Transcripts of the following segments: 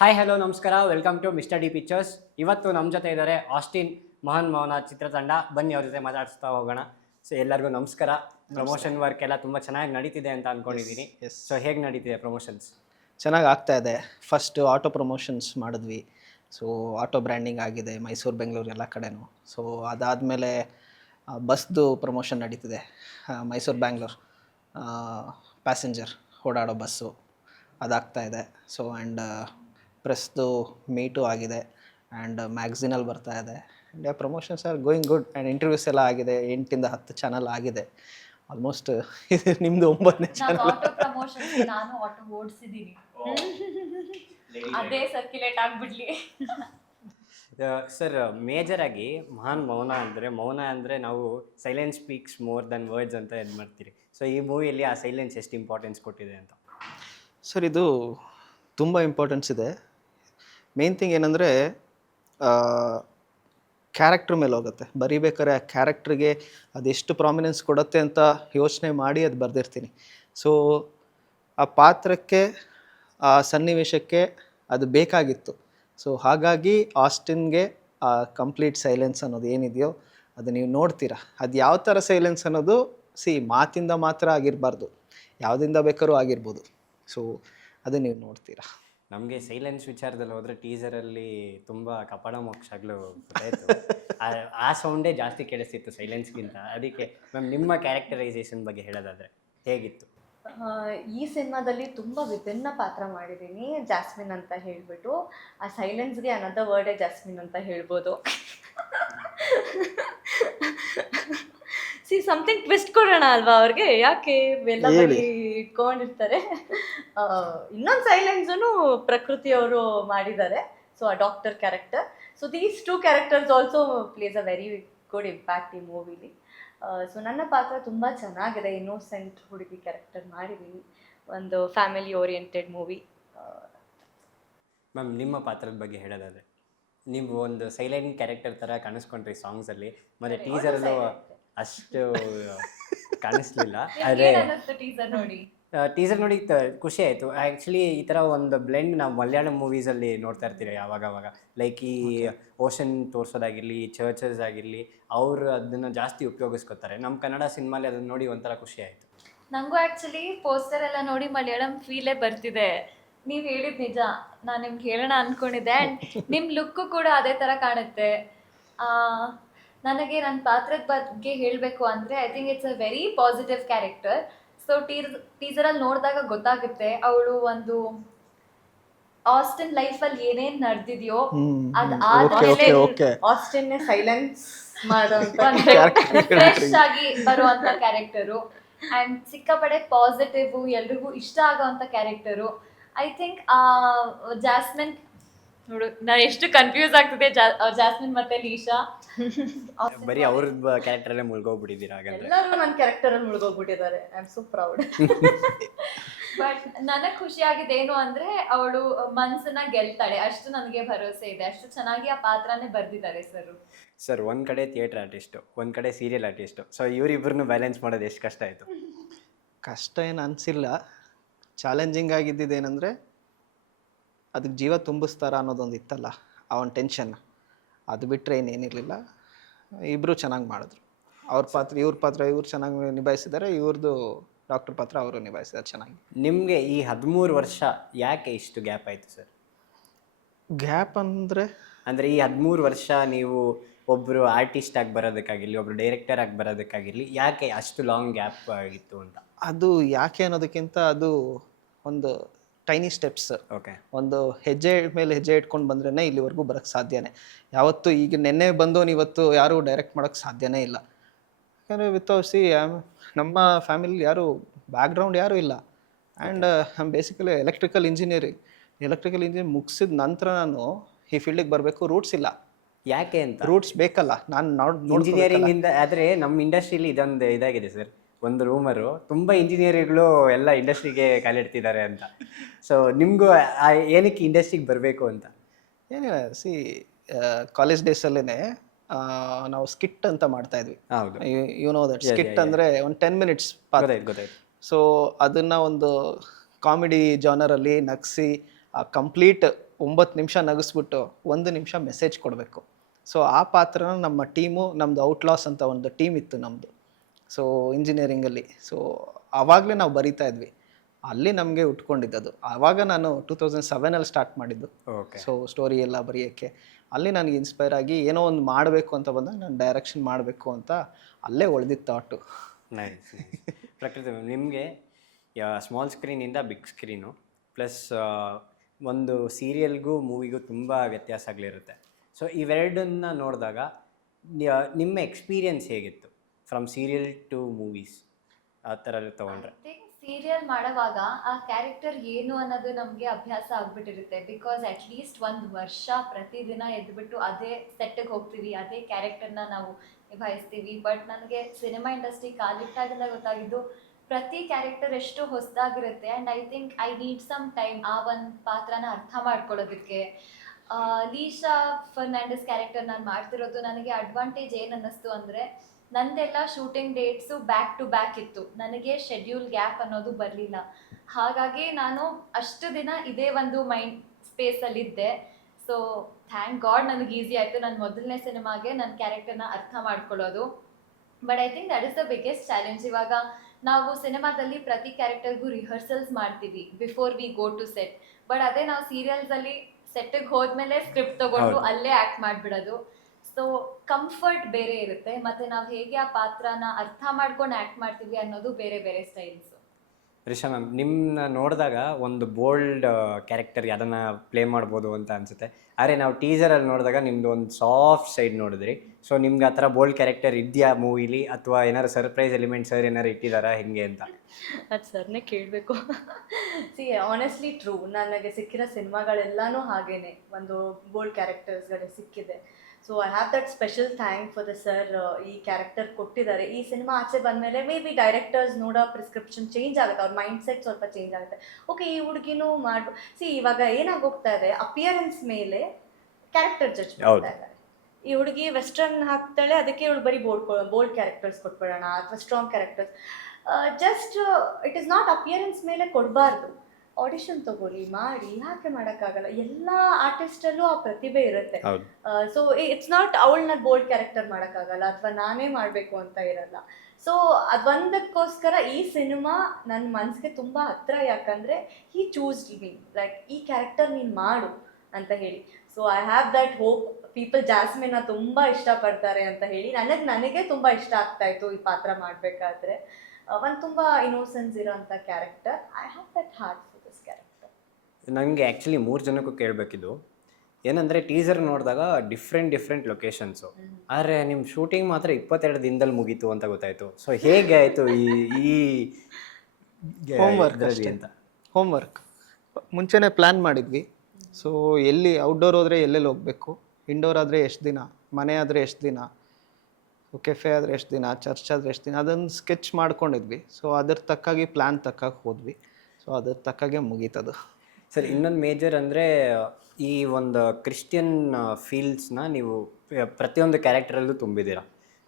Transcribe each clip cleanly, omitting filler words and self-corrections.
Hi hello ನಮಸ್ಕಾರ, welcome to Mister D Pictures. ಇವತ್ತು ನಮ್ಮ ಜೊತೆ ಇದ್ದಾರೆ ಆಸ್ಟಿನ್ ಮೋಹನ್ ಮೌನ ಚಿತ್ರತಂಡ. ಬನ್ನಿ ಅವ್ರ ಜೊತೆ ಮಾತಾಡಿಸ್ತಾ ಹೋಗೋಣ. ಸೊ ಎಲ್ಲರಿಗೂ ನಮಸ್ಕಾರ. ಪ್ರಮೋಷನ್ ವರ್ಕ್ ಎಲ್ಲ ತುಂಬ ಚೆನ್ನಾಗಿ ನಡೀತಿದೆ ಅಂತ ಅಂದ್ಕೊಂಡಿದ್ದೀನಿ. ಸೊ ಹೇಗೆ ನಡೀತಿದೆ ಪ್ರಮೋಷನ್ಸ್? ಚೆನ್ನಾಗಿ ಆಗ್ತಾ ಇದೆ. ಫಸ್ಟ್ ಆಟೋ ಪ್ರಮೋಷನ್ಸ್ ಮಾಡಿದ್ವಿ. ಸೊ ಆಟೋ ಬ್ರ್ಯಾಂಡಿಂಗ್ ಆಗಿದೆ ಮೈಸೂರು ಬೆಂಗಳೂರು ಎಲ್ಲ ಕಡೆನೂ. ಸೊ ಅದಾದಮೇಲೆ ಬಸ್ದು ಪ್ರಮೋಷನ್ ನಡೀತಿದೆ. ಮೈಸೂರು ಬ್ಯಾಂಗ್ಳೂರು ಪ್ಯಾಸೆಂಜರ್ ಓಡಾಡೋ ಬಸ್ಸು ಅದಾಗ್ತಾ ಇದೆ. ಸೊ ಆ್ಯಂಡ್ ಪ್ರೆಸ್ದು ಮೀಟು ಆಗಿದೆ ಆ್ಯಂಡ್ ಮ್ಯಾಗ್ಝಿನಲ್ಲಿ ಬರ್ತಾ ಇದೆ. And promotions are going good and interviews ಎಲ್ಲ ಆಗಿದೆ. 8 ಇಂದ 10 ಚಾನಲ್ ಆಗಿದೆ ಆಲ್ಮೋಸ್ಟ್. ಇದು ನಿಮ್ಮದು 9ನೇ ಚಾನಲ್. ಆಟೋ ಪ್ರಮೋಷನ್ ನಾನು ಆಟೋ ಓಡಿಸಿದ್ದೀನಿ. ಅದೇ ಸರ್ಕ್ಯುಲೇಟ್ ಆಗ್ಬಿಡ್ಲಿ. ಸರ್, ಮೇಜರ್ ಆಗಿ ಮೌನ ಅಂದರೆ ನಾವು silence speaks more than words ಅಂತ ಇದು ಮಾಡ್ತೀರಿ. ಸೊ ಈ ಮೂವಿಯಲ್ಲಿ ಆ ಸೈಲೆನ್ಸ್ ಎಷ್ಟು ಇಂಪಾರ್ಟೆನ್ಸ್ ಕೊಟ್ಟಿದೆ ಅಂತ? ಸರ್, ಇದು ತುಂಬ ಇಂಪಾರ್ಟೆನ್ಸ್ ಇದೆ. ಮೇನ್ ಥಿಂಗ್ ಏನಂದರೆ ಕ್ಯಾರೆಕ್ಟ್ರ್ ಮೇಲೆ ಹೋಗುತ್ತೆ. ಬರೀಬೇಕಾದ್ರೆ ಆ ಕ್ಯಾರೆಕ್ಟ್ರಿಗೆ ಅದೆಷ್ಟು ಪ್ರಾಮಿನೆನ್ಸ್ ಕೊಡುತ್ತೆ ಅಂತ ಯೋಚನೆ ಮಾಡಿ ಅದು ಬರೆದಿರ್ತೀನಿ. ಸೊ ಆ ಪಾತ್ರಕ್ಕೆ, ಆ ಸನ್ನಿವೇಶಕ್ಕೆ ಅದು ಬೇಕಾಗಿತ್ತು. ಸೊ ಹಾಗಾಗಿ ಆಸ್ಟಿನ್ಗೆ ಆ ಕಂಪ್ಲೀಟ್ ಸೈಲೆನ್ಸ್ ಅನ್ನೋದು ಏನಿದೆಯೋ ಅದು ನೀವು ನೋಡ್ತೀರಾ. ಅದು ಯಾವ ಥರ ಸೈಲೆನ್ಸ್ ಅನ್ನೋದು ಮಾತಿಂದ ಮಾತ್ರ ಆಗಿರಬಾರ್ದು, ಯಾವುದಿಂದ ಬೇಕಾದ್ರೂ ಆಗಿರ್ಬೋದು. ಸೊ ಅದು ನೀವು ನೋಡ್ತೀರಾ. ನಮಗೆ ಸೈಲೆನ್ಸ್ ವಿಚಾರದಲ್ಲಿ ಹೋದರೆ ಟೀಸರಲ್ಲಿ ತುಂಬ ಕಪಡ ಮೋಕ್ಷಗಳು ಗೊತ್ತಾಯಿತು. ಆ ಸೌಂಡೇ ಜಾಸ್ತಿ ಕೇಳಿಸ್ತಿತ್ತು ಸೈಲೆನ್ಸ್ಗಿಂತ. ಅದಕ್ಕೆ ಮ್ಯಾಮ್, ನಿಮ್ಮ ಕ್ಯಾರೆಕ್ಟರೈಸೇಷನ್ ಬಗ್ಗೆ ಹೇಳೋದಾದರೆ ಹೇಗಿತ್ತು? ಈ ಸಿನಿಮಾದಲ್ಲಿ ತುಂಬ ವಿಭಿನ್ನ ಪಾತ್ರ ಮಾಡಿದ್ದೀನಿ. ಜಾಸ್ಮಿನ್ ಅಂತ ಹೇಳ್ಬಿಟ್ಟು, ಆ ಸೈಲೆನ್ಸ್ಗೆ ಅನದರ್ ವರ್ಡೇ ಜಾಸ್ಮಿನ್ ಅಂತ ಹೇಳ್ಬೋದು. ಸಮಥಿಂಗ್ ಟ್ವಿಸ್ಟ್ ಕೊಡೋಣ ಅಲ್ವಾ ಅವ್ರಿಗೆ, ಯಾಕೆ ಎಲ್ಲ ಬರೀ ಇಟ್ಕೊಂಡಿರ್ತಾರೆ. ಇನ್ನೊಂದು ಸೈಲೆನ್ಸನ್ನು ಪ್ರಕೃತಿಯವರು ಮಾಡಿದ್ದಾರೆ. ಸೊ ಆ doctor character. So these 2 characters also place a very good impact ಈ ಮೂವಿಲಿ. ಸೊ ನನ್ನ ಪಾತ್ರ ತುಂಬ ಚೆನ್ನಾಗಿದೆ. ಇನ್ನೋಸೆಂಟ್ ಹುಡುಗಿ ಕ್ಯಾರೆಕ್ಟರ್ ಮಾಡಿದ್ದೀನಿ. ಒಂದು ಫ್ಯಾಮಿಲಿ ಓರಿಯೆಂಟೆಡ್ ಮೂವಿ. ಮ್ಯಾಮ್, ನಿಮ್ಮ ಪಾತ್ರದ ಬಗ್ಗೆ ಹೇಳೋದಾದರೆ, ನೀವು ಒಂದು ಸೈಲೆಂಟ್ ಕ್ಯಾರೆಕ್ಟರ್ ಥರ ಕಾಣಿಸ್ಕೊಂಡ್ರಿ ಸಾಂಗ್ಸಲ್ಲಿ, ಮತ್ತು ಟೀಸರಲ್ಲೂ ಅಷ್ಟು ಕಾಣಿಸ್ಲಿಲ್ಲ. ಆದರೆ ಟೀಸರ್ ನೋಡಿ ಖುಷಿ ಆಯಿತು. ಆ್ಯಕ್ಚುಲಿ ಈ ಥರ ಒಂದು ಬ್ಲೆಂಡ್ ನಾವು ಮಲಯಾಳಂ ಮೂವೀಸಲ್ಲಿ ನೋಡ್ತಾ ಇರ್ತೀವಿ ಯಾವಾಗವಾಗ. ಲೈಕ್ ಈ ಓಷನ್ ತೋರಿಸೋದಾಗಿರಲಿ, ಚರ್ಚಸ್ ಆಗಿರಲಿ, ಅವರು ಅದನ್ನು ಜಾಸ್ತಿ ಉಪಯೋಗಿಸ್ಕೊತಾರೆ. ನಮ್ಮ ಕನ್ನಡ ಸಿನಿಮಾಲಿ ಅದನ್ನು ನೋಡಿ ಒಂಥರ ಖುಷಿ ಆಯಿತು. ನನಗೂ ಆ್ಯಕ್ಚುಲಿ ಪೋಸ್ಟರ್ ಎಲ್ಲ ನೋಡಿ ಮಲಯಾಳಂ ಫೀಲೇ ಬರ್ತಿದೆ. ನೀವು ಹೇಳಿದ ನಿಜ, ನಾನು ನಿಮ್ಗೆ ಹೇಳೋಣ ಅಂದ್ಕೊಂಡಿದ್ದೆ. ಆ್ಯಂಡ್ ನಿಮ್ಮ ಲುಕ್ಕು ಕೂಡ ಅದೇ ಥರ ಕಾಣುತ್ತೆ. ನನಗೆ ನನ್ನ ಪಾತ್ರದ ಬಗ್ಗೆ ಹೇಳಬೇಕು ಅಂದರೆ, I think it's a very positive character. So ಟೀಸರಲ್ಲಿ ನೋಡಿದಾಗ ಗೊತ್ತಾಗುತ್ತೆ ಅವಳು ಒಂದು ಆಸ್ಟಿನ್ ಲೈಫಲ್ಲಿ ಏನೇನು ನಡೆದಿದೆಯೋ ಅದಾದ್ಮೇಲೆ ಆಸ್ಟಿನ್ ಸೈಲೆನ್ಸ್ ಮಾಡೋಂಥ ಫ್ರೆಶ್ ಆಗಿ ಬರುವಂಥ ಕ್ಯಾರೆಕ್ಟರು. ಆ್ಯಂಡ್ ಸಿಕ್ಕಾಪಡೆ ಪಾಸಿಟಿವ್, ಎಲ್ರಿಗೂ ಇಷ್ಟ ಆಗೋವಂಥ ಕ್ಯಾರೆಕ್ಟರು. ಐ ಥಿಂಕ್ ಜಾಸ್ಮಿನ್ ನೋಡು, ನಾನು ಎಷ್ಟು ಕನ್ಫ್ಯೂಸ್ ಆಗ್ತಿದೆ. ಜಾಸ್ಮಿನ್ ಮತ್ತೆ ಲೀಶಾ ಬರೀ ಅವ್ರದ್ದು ಕ್ಯಾರೆಕ್ಟರಲ್ಲೇ ಮುಳುಗೋಗ್ಬಿಟ್ಟಿದ್ದೀರಾ. ಎಲ್ಲರೂ ನನ್ನ ಕ್ಯಾರೆಕ್ಟರಲ್ಲಿ ಮುಳುಗೋಗ್ಬಿಟ್ಟಿದ್ದಾರೆ. I am so proud. But ನನಗೆ ಖುಷಿ ಆಗಿದೆ ಏನು ಅಂದರೆ, ಅವಳು ಮನಸ್ಸನ್ನ ಗೆಲ್ತಾಳೆ, ಅಷ್ಟು ನನಗೆ ಭರವಸೆ ಇದೆ. ಅಷ್ಟು ಚೆನ್ನಾಗಿ ಆ ಪಾತ್ರನೇ ಬರೆದಿದ್ದಾರೆ ಸರ್. ಒಂದು ಕಡೆ ಥಿಯೇಟರ್ ಆರ್ಟಿಸ್ಟು, ಒಂದು ಕಡೆ ಸೀರಿಯಲ್ ಆರ್ಟಿಸ್ಟು. ಸೊ ಇವರಿಬ್ಬರನ್ನು ಬ್ಯಾಲೆನ್ಸ್ ಮಾಡೋದು ಎಷ್ಟು ಕಷ್ಟ ಆಯಿತು? ಕಷ್ಟ ಏನು ಅನಿಸಿಲ್ಲ. ಚಾಲೆಂಜಿಂಗ್ ಆಗಿದ್ದೇನೆಂದರೆ, ಅದಕ್ಕೆ ಜೀವ ತುಂಬಿಸ್ತಾರ ಅನ್ನೋದೊಂದು ಇತ್ತಲ್ಲ, ಆ ಒಂದು ಟೆನ್ಷನ್. ಅದು ಬಿಟ್ಟರೆ ಇನ್ನೇನಿರಲಿಲ್ಲ. ಇಬ್ಬರು ಚೆನ್ನಾಗಿ ಮಾಡಿದ್ರು. ಇವ್ರ ಪಾತ್ರ ಇವ್ರು ಚೆನ್ನಾಗಿ ನಿಭಾಯಿಸಿದ್ದಾರೆ. ಇವ್ರದ್ದು ಡಾಕ್ಟರ್ ಪಾತ್ರ ಅವರು ನಿಭಾಯಿಸಿದ್ದಾರೆ ಚೆನ್ನಾಗಿ. ನಿಮಗೆ ಈ 13 ವರ್ಷ ಯಾಕೆ ಇಷ್ಟು ಗ್ಯಾಪ್ ಆಯಿತು ಸರ್? ಗ್ಯಾಪ್ ಅಂದರೆ ಈ 13 ವರ್ಷ ನೀವು ಒಬ್ಬರು ಆರ್ಟಿಸ್ಟ್ ಆಗಿ ಬರೋದಕ್ಕಾಗಿರಲಿ, ಒಬ್ಬರು ಡೈರೆಕ್ಟರ್ ಆಗಿ ಬರೋದಕ್ಕಾಗಿರಲಿ, ಯಾಕೆ ಅಷ್ಟು ಲಾಂಗ್ ಗ್ಯಾಪ್ ಆಗಿತ್ತು ಅಂತ? ಅದು ಯಾಕೆ ಅನ್ನೋದಕ್ಕಿಂತ ಅದು ಒಂದು ಟೈನಿ ಸ್ಟೆಪ್ಸ್. ಓಕೆ. ಒಂದು ಹೆಜ್ಜೆ ಮೇಲೆ ಹೆಜ್ಜೆ ಇಟ್ಕೊಂಡು ಬಂದ್ರೇ ಇಲ್ಲಿವರೆಗೂ ಬರೋಕ್ಕೆ ಸಾಧ್ಯನೇ. ಯಾವತ್ತು ಈಗ ನೆನ್ನೆ ಬಂದವನು ಇವತ್ತು ಯಾರೂ ಡೈರೆಕ್ಟ್ ಮಾಡೋಕ್ಕೆ ಸಾಧ್ಯನೇ ಇಲ್ಲ. ಯಾಕಂದರೆ ನಮ್ಮ ಫ್ಯಾಮಿಲಿ ಯಾರು ಬ್ಯಾಕ್ಗ್ರೌಂಡ್ ಯಾರೂ ಇಲ್ಲ. ಆ್ಯಂಡ್ ಬೇಸಿಕಲಿ ಎಲೆಕ್ಟ್ರಿಕಲ್ ಇಂಜಿನಿಯರಿಂಗ್ ಮುಗಿಸಿದ ನಂತರ ನಾನು ಈ ಫೀಲ್ಡಿಗೆ ಬರಬೇಕು. ರೂಟ್ಸ್ ಇಲ್ಲ. ಯಾಕೆ ಅಂತ? ರೂಟ್ಸ್ ಬೇಕಲ್ಲ. ನಾನು ಇಂಜಿನಿಯರಿಂಗಿಂದ ಆದರೆ ನಮ್ಮ ಇಂಡಸ್ಟ್ರಿಲಿ ಇದೊಂದು ಇದಾಗಿದೆ ಸರ್, ಒಂದು ರೂಮರು, ತುಂಬ ಇಂಜಿನಿಯರ್ಗಳು ಎಲ್ಲ ಇಂಡಸ್ಟ್ರಿಗೆ ಕಾಲಿಡ್ತಿದ್ದಾರೆ ಅಂತ. ಸೊ ನಿಮಗೂ ಏನಕ್ಕೆ ಇಂಡಸ್ಟ್ರಿಗೆ ಬರಬೇಕು ಅಂತ? ಏನಿಲ್ಲ, ಕಾಲೇಜ್ ಡೇಸಲ್ಲೇ ನಾವು ಸ್ಕಿಟ್ ಅಂತ ಮಾಡ್ತಾ ಇದ್ವಿ. ಯು ನೋ ದಟ್ ಸ್ಕಿಟ್ ಅಂದರೆ ಒಂದು 10 minutes ಗೊತ್ತಾಯ್ತು. ಸೊ ಅದನ್ನು ಒಂದು ಕಾಮಿಡಿ ಜಾನರಲ್ಲಿ ನಗಿಸಿ ಕಂಪ್ಲೀಟ್ 9 ನಿಮಿಷ ನಗಿಸ್ಬಿಟ್ಟು 1 ನಿಮಿಷ ಮೆಸೇಜ್ ಕೊಡಬೇಕು. ಸೊ ಆ ಪಾತ್ರನ ನಮ್ಮ ಟೀಮು, ನಮ್ಮದು ಔಟ್ಲಾಸ್ ಅಂತ ಒಂದು ಟೀಮ್ ಇತ್ತು ನಮ್ಮದು, ಸೊ ಇಂಜಿನಿಯರಿಂಗಲ್ಲಿ. ಸೊ ಆವಾಗಲೇ ನಾವು ಬರಿತಾ ಇದ್ವಿ, ಅಲ್ಲಿ ನಮಗೆ ಉಟ್ಕೊಂಡಿದ್ದದು. ಆವಾಗ ನಾನು 2007 ಸ್ಟಾರ್ಟ್ ಮಾಡಿದ್ದು. ಓಕೆ. ಸೊ ಸ್ಟೋರಿ ಎಲ್ಲ ಬರೆಯೋಕ್ಕೆ ಅಲ್ಲಿ ನನಗೆ ಇನ್ಸ್ಪೈರ್ ಆಗಿ ಏನೋ ಒಂದು ಮಾಡಬೇಕು ಅಂತ ಬಂದಾಗ ನಾನು ಡೈರೆಕ್ಷನ್ ಮಾಡಬೇಕು ಅಂತ ಅಲ್ಲೇ ಉಳಿದಿತ್ತು ಥಾಟು. ನೈಸ್. ಪ್ರಕೃತಿ ನಿಮಗೆ ಸ್ಮಾಲ್ ಸ್ಕ್ರೀನಿಂದ ಬಿಗ್ ಸ್ಕ್ರೀನು ಪ್ಲಸ್ ಒಂದು ಸೀರಿಯಲ್ಗೂ ಮೂವಿಗೂ ತುಂಬ ವ್ಯತ್ಯಾಸಗಳಿರುತ್ತೆ. ಸೊ ಇವೆರಡನ್ನ ನೋಡಿದಾಗ ನಿಮ್ಮ ಎಕ್ಸ್ಪೀರಿಯನ್ಸ್ ಹೇಗಿತ್ತು ಫ್ರಮ್ ಸೀರಿಯಲ್ ಟು ಮೂವೀಸ್ ಆ ಥರ ತೊಗೊಂಡ್ರೆ? ಸೀರಿಯಲ್ ಮಾಡೋವಾಗ ಆ ಕ್ಯಾರೆಕ್ಟರ್ ಏನು ಅನ್ನೋದು ನಮಗೆ ಅಭ್ಯಾಸ ಆಗ್ಬಿಟ್ಟಿರುತ್ತೆ. ಬಿಕಾಸ್ ಅಟ್ಲೀಸ್ಟ್ 1 ವರ್ಷ ಪ್ರತಿದಿನ ಎದ್ಬಿಟ್ಟು ಅದೇ ಸೆಟ್ಟಿಗೆ ಹೋಗ್ತೀವಿ, ಅದೇ ಕ್ಯಾರೆಕ್ಟರ್ನ ನಾವು ನಿಭಾಯಿಸ್ತೀವಿ. ಬಟ್ ನನಗೆ ಸಿನಿಮಾ ಇಂಡಸ್ಟ್ರಿ ಕಾಲಿಟ್ಟಾಗಿಂದ ಗೊತ್ತಾಗಿದ್ದು ಪ್ರತಿ ಕ್ಯಾರೆಕ್ಟರ್ ಎಷ್ಟು ಹೊಸದಾಗಿರುತ್ತೆ. And I think I need some time ಆ ಒಂದು ಪಾತ್ರನ ಅರ್ಥ ಮಾಡ್ಕೊಳ್ಳೋದಕ್ಕೆ. ಲೀಶಾ ಫರ್ನಾಂಡಿಸ್ ಕ್ಯಾರೆಕ್ಟರ್ ನಾನು ಮಾಡ್ತಿರೋದು ನನಗೆ ಅಡ್ವಾಂಟೇಜ್ ಏನು ಅನ್ನಿಸ್ತು ಅಂದರೆ ನಂದೆಲ್ಲ shooting dates back to back ಇತ್ತು, ನನಗೆ ಶೆಡ್ಯೂಲ್ ಗ್ಯಾಪ್ ಅನ್ನೋದು ಬರಲಿಲ್ಲ. ಹಾಗಾಗಿ ನಾನು ಅಷ್ಟು ದಿನ ಇದೇ ಒಂದು ಮೈಂಡ್ ಸ್ಪೇಸಲ್ಲಿದ್ದೆ. ಸೊ ಥ್ಯಾಂಕ್ ಗಾಡ್ ನನಗೆ ಈಸಿ ಆಯಿತು ನನ್ನ ಮೊದಲನೇ ಸಿನಿಮಾಗೆ ನನ್ನ ಕ್ಯಾರೆಕ್ಟರ್ನ ಅರ್ಥ ಮಾಡ್ಕೊಳ್ಳೋದು. But I think that is the biggest challenge. ಇವಾಗ ನಾವು ಸಿನಿಮಾದಲ್ಲಿ ಪ್ರತಿ ಕ್ಯಾರೆಕ್ಟರ್ಗೂ ರಿಹರ್ಸಲ್ಸ್ ಮಾಡ್ತೀವಿ before we go to set. But ಅದೇ ನಾವು ಸೀರಿಯಲ್ಸಲ್ಲಿ ಸೆಟ್ಟಿಗೆ ಹೋದ್ಮೇಲೆ ಸ್ಕ್ರಿಪ್ಟ್ ತಗೊಂಡು ಅಲ್ಲೇ ಆ್ಯಕ್ಟ್ ಮಾಡಿಬಿಡೋದು. ಸೊ ಕಂಫರ್ಟ್ ಬೇರೆ ಇರುತ್ತೆ, ಮತ್ತು ನಾವು ಹೇಗೆ ಆ ಪಾತ್ರನ ಅರ್ಥ ಮಾಡ್ಕೊಂಡು ಆ್ಯಕ್ಟ್ ಮಾಡ್ತೀವಿ ಅನ್ನೋದು ಬೇರೆ ಬೇರೆ ಸ್ಟೈಲ್ಸು. ರಿಷಾ ಮ್ಯಾಮ್, ನಿಮ್ಮನ್ನ ನೋಡಿದಾಗ ಒಂದು ಬೋಲ್ಡ್ ಕ್ಯಾರೆಕ್ಟರ್ ಯಾರನ್ನ ಪ್ಲೇ ಮಾಡ್ಬೋದು ಅಂತ ಅನಿಸುತ್ತೆ. ಆದರೆ ನಾವು ಟೀಸರಲ್ಲಿ ನೋಡಿದಾಗ ನಿಮ್ಮದು ಒಂದು ಸಾಫ್ಟ್ ಸೈಡ್ ನೋಡಿದ್ರಿ. ಸೊ ನಿಮ್ಗೆ ಆ ಥರ ಬೋಲ್ಡ್ ಕ್ಯಾರೆಕ್ಟರ್ ಇದೆಯಾ ಮೂವಿಲಿ, ಅಥವಾ ಏನಾದ್ರು ಸರ್ಪ್ರೈಸ್ ಎಲಿಮೆಂಟ್ ಸರ್ ಏನಾರು ಇಟ್ಟಿದ್ದಾರಾ ಹೆಂಗೆ ಅಂತ? ಅದು ಸರ್ನೇ ಕೇಳಬೇಕು. ಸಿ ಆನೆಸ್ಟ್ಲಿ ಟ್ರೂ, ನನಗೆ ಸಿಕ್ಕಿರೋ ಸಿನಿಮಾಗಳೆಲ್ಲನೂ ಹಾಗೇನೆ ಒಂದು ಬೋಲ್ಡ್ ಕ್ಯಾರೆಕ್ಟರ್ಸ್ಗಳೇ ಸಿಕ್ಕಿದೆ. So I have that special thank for the sir. ಈ ಕ್ಯಾರೆಕ್ಟರ್ ಕೊಟ್ಟಿದ್ದಾರೆ. ಈ ಸಿನಿಮಾ ಆಚೆ ಬಂದಮೇಲೆ ಮೇ ಬಿ ಡೈರೆಕ್ಟರ್ಸ್ ನೋಡೋ ಪ್ರಿಸ್ಕ್ರಿಪ್ಷನ್ ಚೇಂಜ್ ಆಗುತ್ತೆ, ಅವ್ರ ಮೈಂಡ್ ಸೆಟ್ ಸ್ವಲ್ಪ ಚೇಂಜ್ ಆಗುತ್ತೆ. ಓಕೆ, ಈ ಹುಡುಗಿನೂ ಮಾಡು. ಸಿ ಇವಾಗ ಏನಾಗೋಗ್ತಾ ಇದೆ, ಅಪಿಯರೆನ್ಸ್ ಮೇಲೆ ಕ್ಯಾರೆಕ್ಟರ್ ಜಡ್ಜ್ ಮಾಡ್ತಾ ಇದ್ದಾರೆ. ಈ ಹುಡುಗಿ ವೆಸ್ಟರ್ನ್ ಹಾಕ್ತಾಳೆ, ಅದಕ್ಕೆ ಇವಳು ಬರೀ ಬೋಲ್ಡ್ ಕ್ಯಾರೆಕ್ಟರ್ಸ್ ಕೊಟ್ಬಿಡೋಣ ಅಥವಾ strong characters. Just it is not appearance ಮೇಲೆ ಕೊಡಬಾರ್ದು. ಆಡಿಷನ್ ತಗೊಳ್ಳಿ, ಮಾಡಿ, ಯಾಕೆ ಮಾಡೋಕ್ಕಾಗಲ್ಲ? ಎಲ್ಲ ಆರ್ಟಿಸ್ಟಲ್ಲೂ ಆ ಪ್ರತಿಭೆ ಇರುತ್ತೆ. ಸೊ ಇಟ್ಸ್ ನಾಟ್ ಅವಳನ್ನ ಬೋಲ್ಡ್ ಕ್ಯಾರೆಕ್ಟರ್ ಮಾಡೋಕ್ಕಾಗಲ್ಲ ಅಥವಾ ನಾನೇ ಮಾಡಬೇಕು ಅಂತ ಇರಲ್ಲ. ಸೊ ಅದೊಂದಕ್ಕೋಸ್ಕರ ಈ ಸಿನಿಮಾ ನನ್ನ ಮನಸ್ಸಿಗೆ ತುಂಬ ಹತ್ತಿರ. ಯಾಕಂದರೆ ಹಿ ಚೂಸ್ಡ್ ಮೀ, ಲೈಕ್ ಈ ಕ್ಯಾರೆಕ್ಟರ್ ನೀನು ಮಾಡು ಅಂತ ಹೇಳಿ. So I have that hope. People ಜಾಸ್ಮಿನ್ನ ತುಂಬ ಇಷ್ಟಪಡ್ತಾರೆ ಅಂತ ಹೇಳಿ ನನಗೆ ತುಂಬ ಇಷ್ಟ ಆಗ್ತಾಯಿತ್ತು ಈ ಪಾತ್ರ ಮಾಡಬೇಕಾದ್ರೆ. ಒಂದು ತುಂಬ ಇನೋಸೆನ್ಸ್ ಇರೋಂಥ character. I have that heart for this character. ನನಗೆ ಆ್ಯಕ್ಚುಲಿ 3 ಜನಕ್ಕೂ ಕೇಳಬೇಕಿದ್ದು ಏನಂದರೆ, ಟೀಸರ್ ನೋಡಿದಾಗ ಡಿಫ್ರೆಂಟ್ ಲೊಕೇಶನ್ಸು, ಆದರೆ ನಿಮ್ಮ ಶೂಟಿಂಗ್ ಮಾತ್ರ 22 ದಿನದಲ್ಲಿ ಮುಗೀತು ಅಂತ ಗೊತ್ತಾಯಿತು. ಸೊ ಹೇಗೆ ಆಯಿತು ಈ ಹೋಮ್ವರ್ಕ್ ಅಂತ? ಹೋಮ್ವರ್ಕ್ ಮುಂಚೆನೇ ಪ್ಲ್ಯಾನ್ ಮಾಡಿದ್ವಿ. ಸೊ ಎಲ್ಲಿ ಔಟ್ಡೋರ್ ಹೋದರೆ ಎಲ್ಲೆಲ್ಲಿ ಹೋಗಬೇಕು, ಇಂಡೋರ್ ಆದರೆ ಎಷ್ಟು ದಿನ, ಮನೆ ಆದರೆ ಎಷ್ಟು ದಿನ, ಕೆಫೆ ಆದರೆ ಎಷ್ಟು ದಿನ, ಚರ್ಚ್ ಆದರೆ ಎಷ್ಟು ದಿನ, ಅದನ್ನು ಸ್ಕೆಚ್ ಮಾಡ್ಕೊಂಡಿದ್ವಿ. ಸೊ ಅದ್ರ ತಕ್ಕಾಗಿ ಪ್ಲ್ಯಾನ್ ತಕ್ಕಾಗಿ ಹೋದ್ವಿ. ಸೊ ಅದ್ರ ತಕ್ಕಾಗೆ ಮುಗೀತದು. ಸರ್, ಇನ್ನೊಂದು ಮೇಜರ್ ಅಂದರೆ ಈ ಒಂದು ಕ್ರಿಶ್ಚಿಯನ್ ಫೀಲ್ಸ್ನ ನೀವು ಪ್ರತಿಯೊಂದು ಕ್ಯಾರೆಕ್ಟರಲ್ಲೂ ತುಂಬಿದ್ದೀರಾ.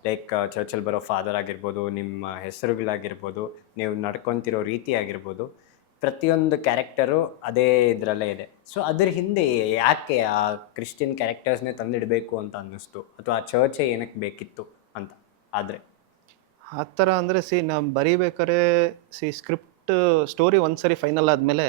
ಲೈಕ್ ಚರ್ಚಲ್ಲಿ ಬರೋ ಫಾದರ್ ಆಗಿರ್ಬೋದು, ನಿಮ್ಮ ಹೆಸರುಗಳಾಗಿರ್ಬೋದು, ನೀವು ನಡ್ಕೊತಿರೋ ರೀತಿ ಆಗಿರ್ಬೋದು, ಪ್ರತಿಯೊಂದು ಕ್ಯಾರೆಕ್ಟರು ಅದೇ ಇದರಲ್ಲೇ ಇದೆ. ಸೊ ಅದ್ರ ಹಿಂದೆ ಯಾಕೆ ಆ ಕ್ರಿಶ್ಚಿಯನ್ ಕ್ಯಾರೆಕ್ಟರ್ಸ್ನೇ ತಂದಿಡಬೇಕು ಅಂತ ಅನ್ನಿಸ್ತು, ಅಥವಾ ಆ ಚರ್ಚೇ ಏನಕ್ಕೆ ಬೇಕಿತ್ತು ಅಂತ? ಆದರೆ ಆ ಥರ ಅಂದರೆ ನಾವು ಬರೀಬೇಕಾದ್ರೆ ಸ್ಕ್ರಿಪ್ಟ್ ಸ್ಟೋರಿ ಒಂದು ಸರಿ ಫೈನಲ್ ಆದಮೇಲೆ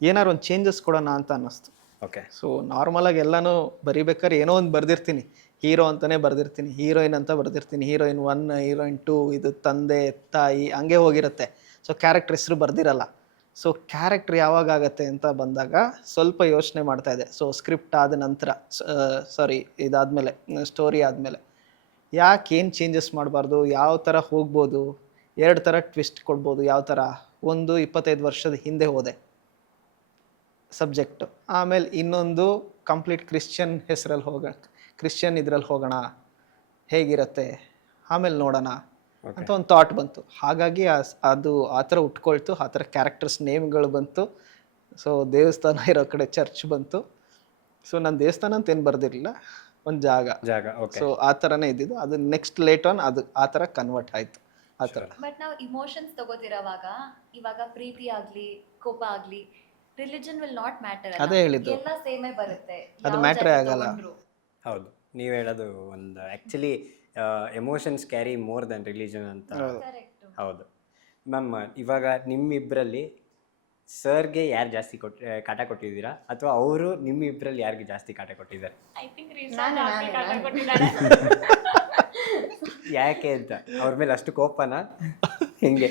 ಏನಾರು ಒಂದು ಚೇಂಜಸ್ ಕೊಡೋಣ ಅಂತ ಅನ್ನಿಸ್ತು. ಓಕೆ. ಸೊ ನಾರ್ಮಲಾಗಿ ಎಲ್ಲನೂ ಬರೀಬೇಕಾದ್ರೆ ಏನೋ ಒಂದು ಬರೆದಿರ್ತೀನಿ, ಹೀರೋ ಅಂತಲೇ ಬರೆದಿರ್ತೀನಿ, ಹೀರೋಯಿನ್ ಅಂತ ಬರೆದಿರ್ತೀನಿ, ಹೀರೋಯಿನ್ 1, ಹೀರೋಯಿನ್ 2, ಇದು ತಂದೆ ತಾಯಿ ಹಂಗೆ ಹೋಗಿರುತ್ತೆ. ಸೊ ಕ್ಯಾರೆಕ್ಟರ್ ಹೆಸರು ಬರ್ದಿರಲ್ಲ. ಸೊ ಕ್ಯಾರೆಕ್ಟರ್ ಯಾವಾಗ ಆಗುತ್ತೆ ಅಂತ ಬಂದಾಗ ಸ್ವಲ್ಪ ಯೋಚನೆ ಮಾಡ್ತಾಯಿದ್ದೆ. ಸೊ ಸ್ಕ್ರಿಪ್ಟ್ ಆದ ನಂತರ, ಇದಾದಮೇಲೆ, ಸ್ಟೋರಿ ಆದಮೇಲೆ ಯಾಕೆ ಏನು ಚೇಂಜಸ್ ಮಾಡಬಾರ್ದು, ಯಾವ ಥರ ಹೋಗ್ಬೋದು, 2 ಥರ ಟ್ವಿಸ್ಟ್ ಕೊಡ್ಬೋದು. ಯಾವ ಥರ, ಒಂದು 25 ವರ್ಷದ ಹಿಂದೆ ಹೋದೆ ಸಬ್ಜೆಕ್ಟು, ಆಮೇಲೆ ಇನ್ನೊಂದು ಕಂಪ್ಲೀಟ್ ಕ್ರಿಶ್ಚಿಯನ್ ಹೆಸರಲ್ಲಿ ಕ್ರಿಶ್ಚಿಯನ್ ಇದರಲ್ಲಿ ಹೋಗೋಣ, ಹೇಗಿರುತ್ತೆ ಆಮೇಲೆ ನೋಡೋಣ ಅಂತ ಒಂದು ಥಾಟ್ ಬಂತು. ಹಾಗಾಗಿ ಅದು ಆ ಥರ ಉಟ್ಕೊಳ್ತು, ಆ ಥರ ಕ್ಯಾರೆಕ್ಟರ್ಸ್ ನೇಮ್ಗಳು ಬಂತು. ಸೊ ದೇವಸ್ಥಾನ ಇರೋ ಕಡೆ ಚರ್ಚ್ ಬಂತು. ಸೊ ನಾನು ದೇವಸ್ಥಾನ ಅಂತ ಏನು ಬರ್ದಿರಲಿಲ್ಲ, ಒಂದು ಜಾಗ. ಓಕೆ. ಸೊ ಆ ಥರನೇ ಇದ್ದಿದ್ದು. ಅದು ನೆಕ್ಸ್ಟ್ ಲೇಟ್ ಆನ್ ಅದು ಆ ಥರ ಕನ್ವರ್ಟ್ ಆಯಿತು ಆ ಥರ. ಬಟ್ ನಾವು ಇಮೋಷನ್ಸ್ ತಗೋತಿರೋವಾಗ, ಇವಾಗ ಪ್ರೀತಿ ಆಗಲಿ, ಕೋಪ ಆಗಲಿ, ರಿಲಿಜನ್ ವಿಲ್ ನಾಟ್ ಮ್ಯಾಟರ್. ಅದೇ ಹೇಳಿದ್ದು. ಎಲ್ಲ ಸೇಮೇ ಬರುತ್ತೆ. ಅದು ಯಾವ matter ಜಾತಿ ಆಗಲ್ಲ. ತಗೊಂಡ್ರು. ಹೌದು, ನೀವು ಹೇಳೋದು ಒಂದು actually emotions carry more than religion ಅಂತ. Correct. ಹೌದು ಮ್ಯಾಮ್. ಇವಾಗ ನಿಮ್ಮಿಬ್ಬರಲ್ಲಿ ಸರ್ಗೆ ಯಾರು ಜಾಸ್ತಿ ಕಾಟ ಕೊಟ್ಟಿದ್ದೀರಾ, ಅಥವಾ ಅವರು ನಿಮ್ಮಿಬ್ಬರಲ್ಲಿ ಯಾರಿಗೆ ಜಾಸ್ತಿ ಕಾಟ ಕೊಟ್ಟಿದ್ದಾರೆ? ಐ ಥಿಂಕ್ ನಾನು. ಯಾಕೆ ಅಂತ ಅವ್ರ ಮೇಲೆ ಅಷ್ಟು ಕೋಪನಾ ಹೆಂಗೆ?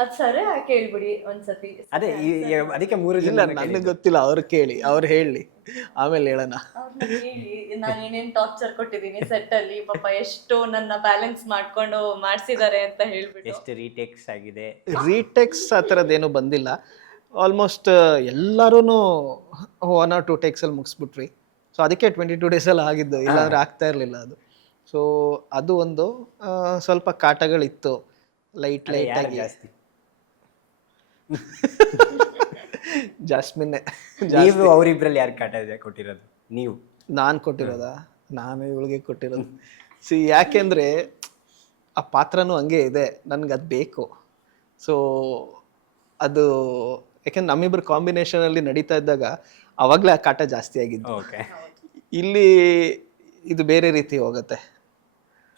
ಅದು ಸರಿ ಯಾಕೆ ಹೇಳ್ಬಿಡಿ ಒಂದ್ಸತಿ. ಅದೇ ಅದಕ್ಕೆ 3 ಇಲ್ಲ ಜನ ನನಗೆ ಗೊತ್ತಿಲ್ಲ, ಅವ್ರು ಕೇಳಿ, ಅವ್ರು ಹೇಳಿ ಆಮೇಲೆ ಹೇಳೋಣ. ಅವ್ರನ್ನ ಕೇಳಿ ನಾನು ಏನೇನ್ ಟಾರ್ಚರ್ ಕೊಟ್ಟಿದ್ದೀನಿ ಸೆಟ್ ಅಲ್ಲಿ, ಪಾಪ ಎಷ್ಟು ನನ್ನ ಬ್ಯಾಲೆನ್ಸ್ ಮಾಡ್ಕೊಂಡು ಮಾಡ್ಸಿದ್ದಾರೆ ಅಂತ ಹೇಳ್ಬಿಟ್ಟು. ಎಷ್ಟು ರೀಟೇಕ್ಸ್ ಆಗಿದೆ? ರೀಟೆಕ್ಸ್ ಆ ಥರದ್ದೇನು ಬಂದಿಲ್ಲ. ಆಲ್ಮೋಸ್ಟ್ ಎಲ್ಲರೂ 1 or 2 ಟೇಕ್ಸಲ್ಲಿ ಮುಗಿಸ್ಬಿಟ್ವಿ. ಸೊ ಅದಕ್ಕೆ 22 ಡೇಸಲ್ಲಿ ಆಗಿದ್ದು, ಇಲ್ಲಾಂದ್ರೆ ಆಗ್ತಾ ಇರಲಿಲ್ಲ ಅದು. ಸೊ ಅದು ಒಂದು ಸ್ವಲ್ಪ ಕಾಟಗಳಿತ್ತು ಲೈಟ್ ಯಾರು ಆಗಿ. ಜಾಸ್ತಿ? ಜಾಸ್ಮಿನ್ನೇ. ನೀವು ಅವರಿಬ್ಬರಲ್ಲಿ ಯಾರು ಕಾಟ ಕೊಟ್ಟಿರೋದು? ನೀವು? ನಾನು ಕೊಟ್ಟಿರೋದಾ? ನಾನು ಇವಳಿಗೆ ಕೊಟ್ಟಿರೋದು. ಯಾಕೆಂದರೆ ಆ ಪಾತ್ರನೂ ಹಂಗೆ ಇದೆ, ನನಗೆ ಅದು ಬೇಕು. ಸೊ ಅದು ಯಾಕೆಂದ್ರೆ ನಮ್ಮಿಬ್ಬರು ಕಾಂಬಿನೇಷನಲ್ಲಿ ನಡೀತಾ ಇದ್ದಾಗ ಅವಾಗಲೇ ಆ ಕಾಟ ಜಾಸ್ತಿ ಆಗಿದ್ದು. ಓಕೆ, ಇಲ್ಲಿ ಇದು ಬೇರೆ ರೀತಿ ಹೋಗುತ್ತೆ.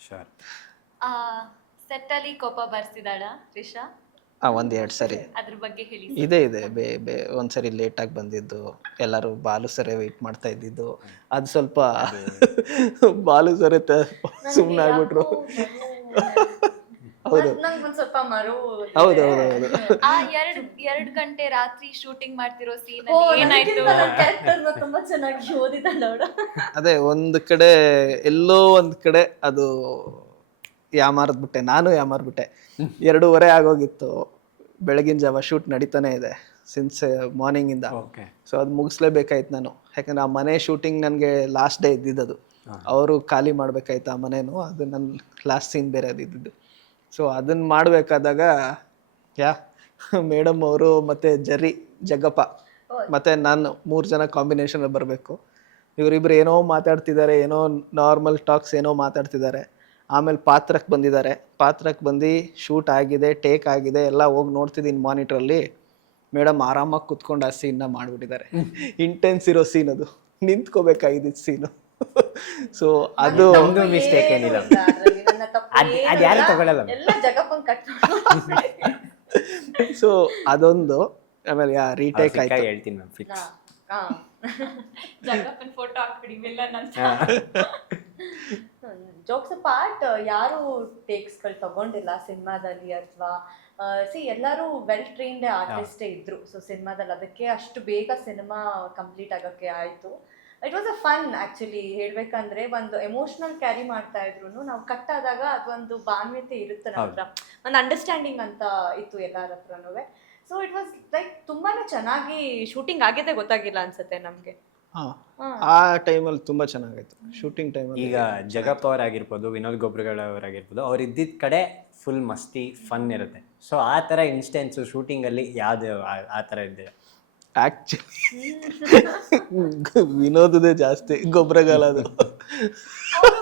ಶೋರ್. ಸೆಟ್ ಅಲ್ಲಿ ಕೋಪ ಬರ್ಸಿದಾಳ ರಿಷಾ? 1-2 ಸರಿ ಅದ್ರ ಬಗ್ಗೆ ಹೇಳಿ. ಇದೆ ಒಂದ್ಸರಿ ಲೇಟಾಗಿ ಬಂದಿದ್ದು, ಎಲ್ಲರೂ ಬಾಲು ಸರಿ ವೆಯ್ಟ್ ಮಾಡ್ತಾ ಇದ್ದಿದ್ದು, ಅದು ಸ್ವಲ್ಪ ಬಾಲು ಸರಿ ಸುಮ್ಮನೆ ಆಗ್ಬಿಟ್ರು. ಹೌದು ನಂಗೆ ಒಂದ್ ಸ್ವಲ್ಪ ಮರು. ಹೌದು. ಆ 2 ಗಂಟೆ ರಾತ್ರಿ ಶೂಟಿಂಗ್ ಮಾಡ್ತಿರೋ ಸೀನ್ ಓ, ಏನಾಯ್ತು? ಕ್ಯಾರೆಕ್ಟರ್ನ ತುಂಬಾ ಚೆನ್ನಾಗಿ ಓದಿದ್ದಾಳೆ ಅವಳು. ಅದೇ ಒಂದು ಕಡೆ ಎಲ್ಲೋ ಒಂದು ಕಡೆ ಅದು ಯಾಮಾರ್ದ್ಬಿಟ್ಟೆ, ನಾನು ಯಾಮಾರ್ಬಿಟ್ಟೆ. 2:30 ಆಗೋಗಿತ್ತು, ಬೆಳಗಿನ ಜಾವ ಶೂಟ್ ನಡೀತಾನೆ ಇದೆ ಸಿನ್ಸ್ ಮಾರ್ನಿಂಗಿಂದ. ಓಕೆ. ಸೊ ಅದು ಮುಗಿಸ್ಲೇಬೇಕಾಯ್ತು ನಾನು, ಯಾಕಂದ್ರೆ ಆ ಮನೆ ಶೂಟಿಂಗ್ ನನಗೆ ಲಾಸ್ಟ್ ಡೇ ಇದ್ದಿದ್ದು. ಅವರು ಖಾಲಿ ಮಾಡ್ಬೇಕಾಯ್ತು ಆ ಮನೇನು, ಅದು ನನ್ನ ಲಾಸ್ಟ್ ಸೀನ್ ಬೇರೆ ಅದಿದ್ದು. ಸೊ ಅದನ್ನು ಮಾಡಬೇಕಾದಾಗ ಮೇಡಮ್ ಅವರು ಮತ್ತು ಜಗ್ಗಪ್ಪ ಮತ್ತು ನಾನು 3 ಜನ ಕಾಂಬಿನೇಷನಲ್ಲಿ ಬರಬೇಕು. ಇವರಿಬ್ಬರು ಏನೋ ಮಾತಾಡ್ತಿದ್ದಾರೆ, ಏನೋ ನಾರ್ಮಲ್ ಟಾಕ್ಸ್ ಏನೋ ಮಾತಾಡ್ತಿದ್ದಾರೆ. ಆಮೇಲೆ ಪಾತ್ರಕ್ಕೆ ಬಂದಿದ್ದಾರೆ. ಪಾತ್ರಕ್ಕೆ ಬಂದು ಶೂಟ್ ಆಗಿದೆ, ಟೇಕ್ ಆಗಿದೆ, ಎಲ್ಲ ಹೋಗಿ ನೋಡ್ತಿದ್ದೀನಿ ಮಾನಿಟ್ರಲ್ಲಿ. ಮೇಡಮ್ ಆರಾಮಾಗಿ ಕುತ್ಕೊಂಡು ಆ ಸೀನ್ನ ಮಾಡಿಬಿಟ್ಟಿದ್ದಾರೆ. ಇಂಟೆನ್ಸ್ ಇರೋ ಸೀನ್ ಅದು, ನಿಂತ್ಕೋಬೇಕಾಗಿದ್ದ ಸೀನು. ಸೊ ಅದು ಒಂದು ಮಿಸ್ಟೇಕ್ ಏನಿಲ್ಲ, ಅದು ಯಾರು ತಗೊಳ್ಳಲ್ಲ. ಎಲ್ಲ ಜಗಪ್ಪಂಗ್ ಕಟ್. ಸೊ ಅದೊಂದು. ಆಮೇಲೆ ರೀಟೇಕ್ ಆಯ್ತು. ಹೇಳ್ತೀನಿ ಮ್ಯಾಮ್, ಫಿಕ್ಸ್. ಜಗಪ್ಪನ್ ಫೋಟೋ ಹಾಕ್ಬಿಡಿ ವಿಲ್ಲನ್ ಅಂತ. ಜೋಕ್ಸ್ ಪಾರ್ಟ್ ಯಾರು ಟೇಕ್ಸ್ಗಳು ತಗೊಂಡಿಲ್ಲ ಸಿನಿಮಾದಲ್ಲಿ, ಅಥವಾ ಎಲ್ಲರೂ ವೆಲ್ ಟ್ರೈನ್ಡ್ ಆರ್ಟಿಸ್ಟೇ ಇದ್ರು. ಸೊ ಸಿನಿಮಾದಲ್ಲಿ ಅದಕ್ಕೆ ಅಷ್ಟು ಬೇಗ ಸಿನಿಮಾ ಕಂಪ್ಲೀಟ್ ಆಗೋಕ್ಕೆ ಆಯಿತು. It was a fun actually. ಹೇಳಬೇಕಂದ್ರೆ ಒಂದು ಎಮೋಷ್ನಲ್ ಕ್ಯಾರಿ ಮಾಡ್ತಾ ಇದ್ರು, ನಾವು ಕಟ್ ಆದಾಗ ಅದೊಂದು ಬಾನ್ಯತೆ ಇರುತ್ತೆ ನಮ್ಮ ಹತ್ರ, ಒಂದು ಅಂಡರ್ಸ್ಟ್ಯಾಂಡಿಂಗ್ ಅಂತ ಇತ್ತು ಎಲ್ಲರ ಹತ್ರನೂ. ಸೊ ಇಟ್ ವಾಸ್ ಲೈಕ್ ತುಂಬಾ ಚೆನ್ನಾಗಿ ಶೂಟಿಂಗ್ ಆಗಿದೆ, ಗೊತ್ತಾಗಿಲ್ಲ ಅನ್ಸುತ್ತೆ ನಮಗೆ. ಆ ಟೈಮಲ್ಲಿ ತುಂಬ ಚೆನ್ನಾಗಾಯ್ತು ಶೂಟಿಂಗ್ ಟೈಮಲ್ಲಿ. ಈಗ ಜಗಪ್ಪ ಅವರಾಗಿರ್ಬೋದು, ವಿನೋದ್ ಗೊಬ್ರಗಳವರಾಗಿರ್ಬೋದು, ಅವ್ರು ಇದ್ದಿದ್ದ ಕಡೆ ಫುಲ್ ಮಸ್ತಿ ಫನ್ ಇರುತ್ತೆ. ಸೊ ಆ ಥರ ಇನ್ಸ್ಟೆನ್ಸು ಶೂಟಿಂಗಲ್ಲಿ ಯಾವುದು ಆ ಥರ ಇದೆ? ಆ್ಯಕ್ಚುಲಿ ವಿನೋದದೇ ಜಾಸ್ತಿ, ಗೊಬ್ಬರಗಾಲದು.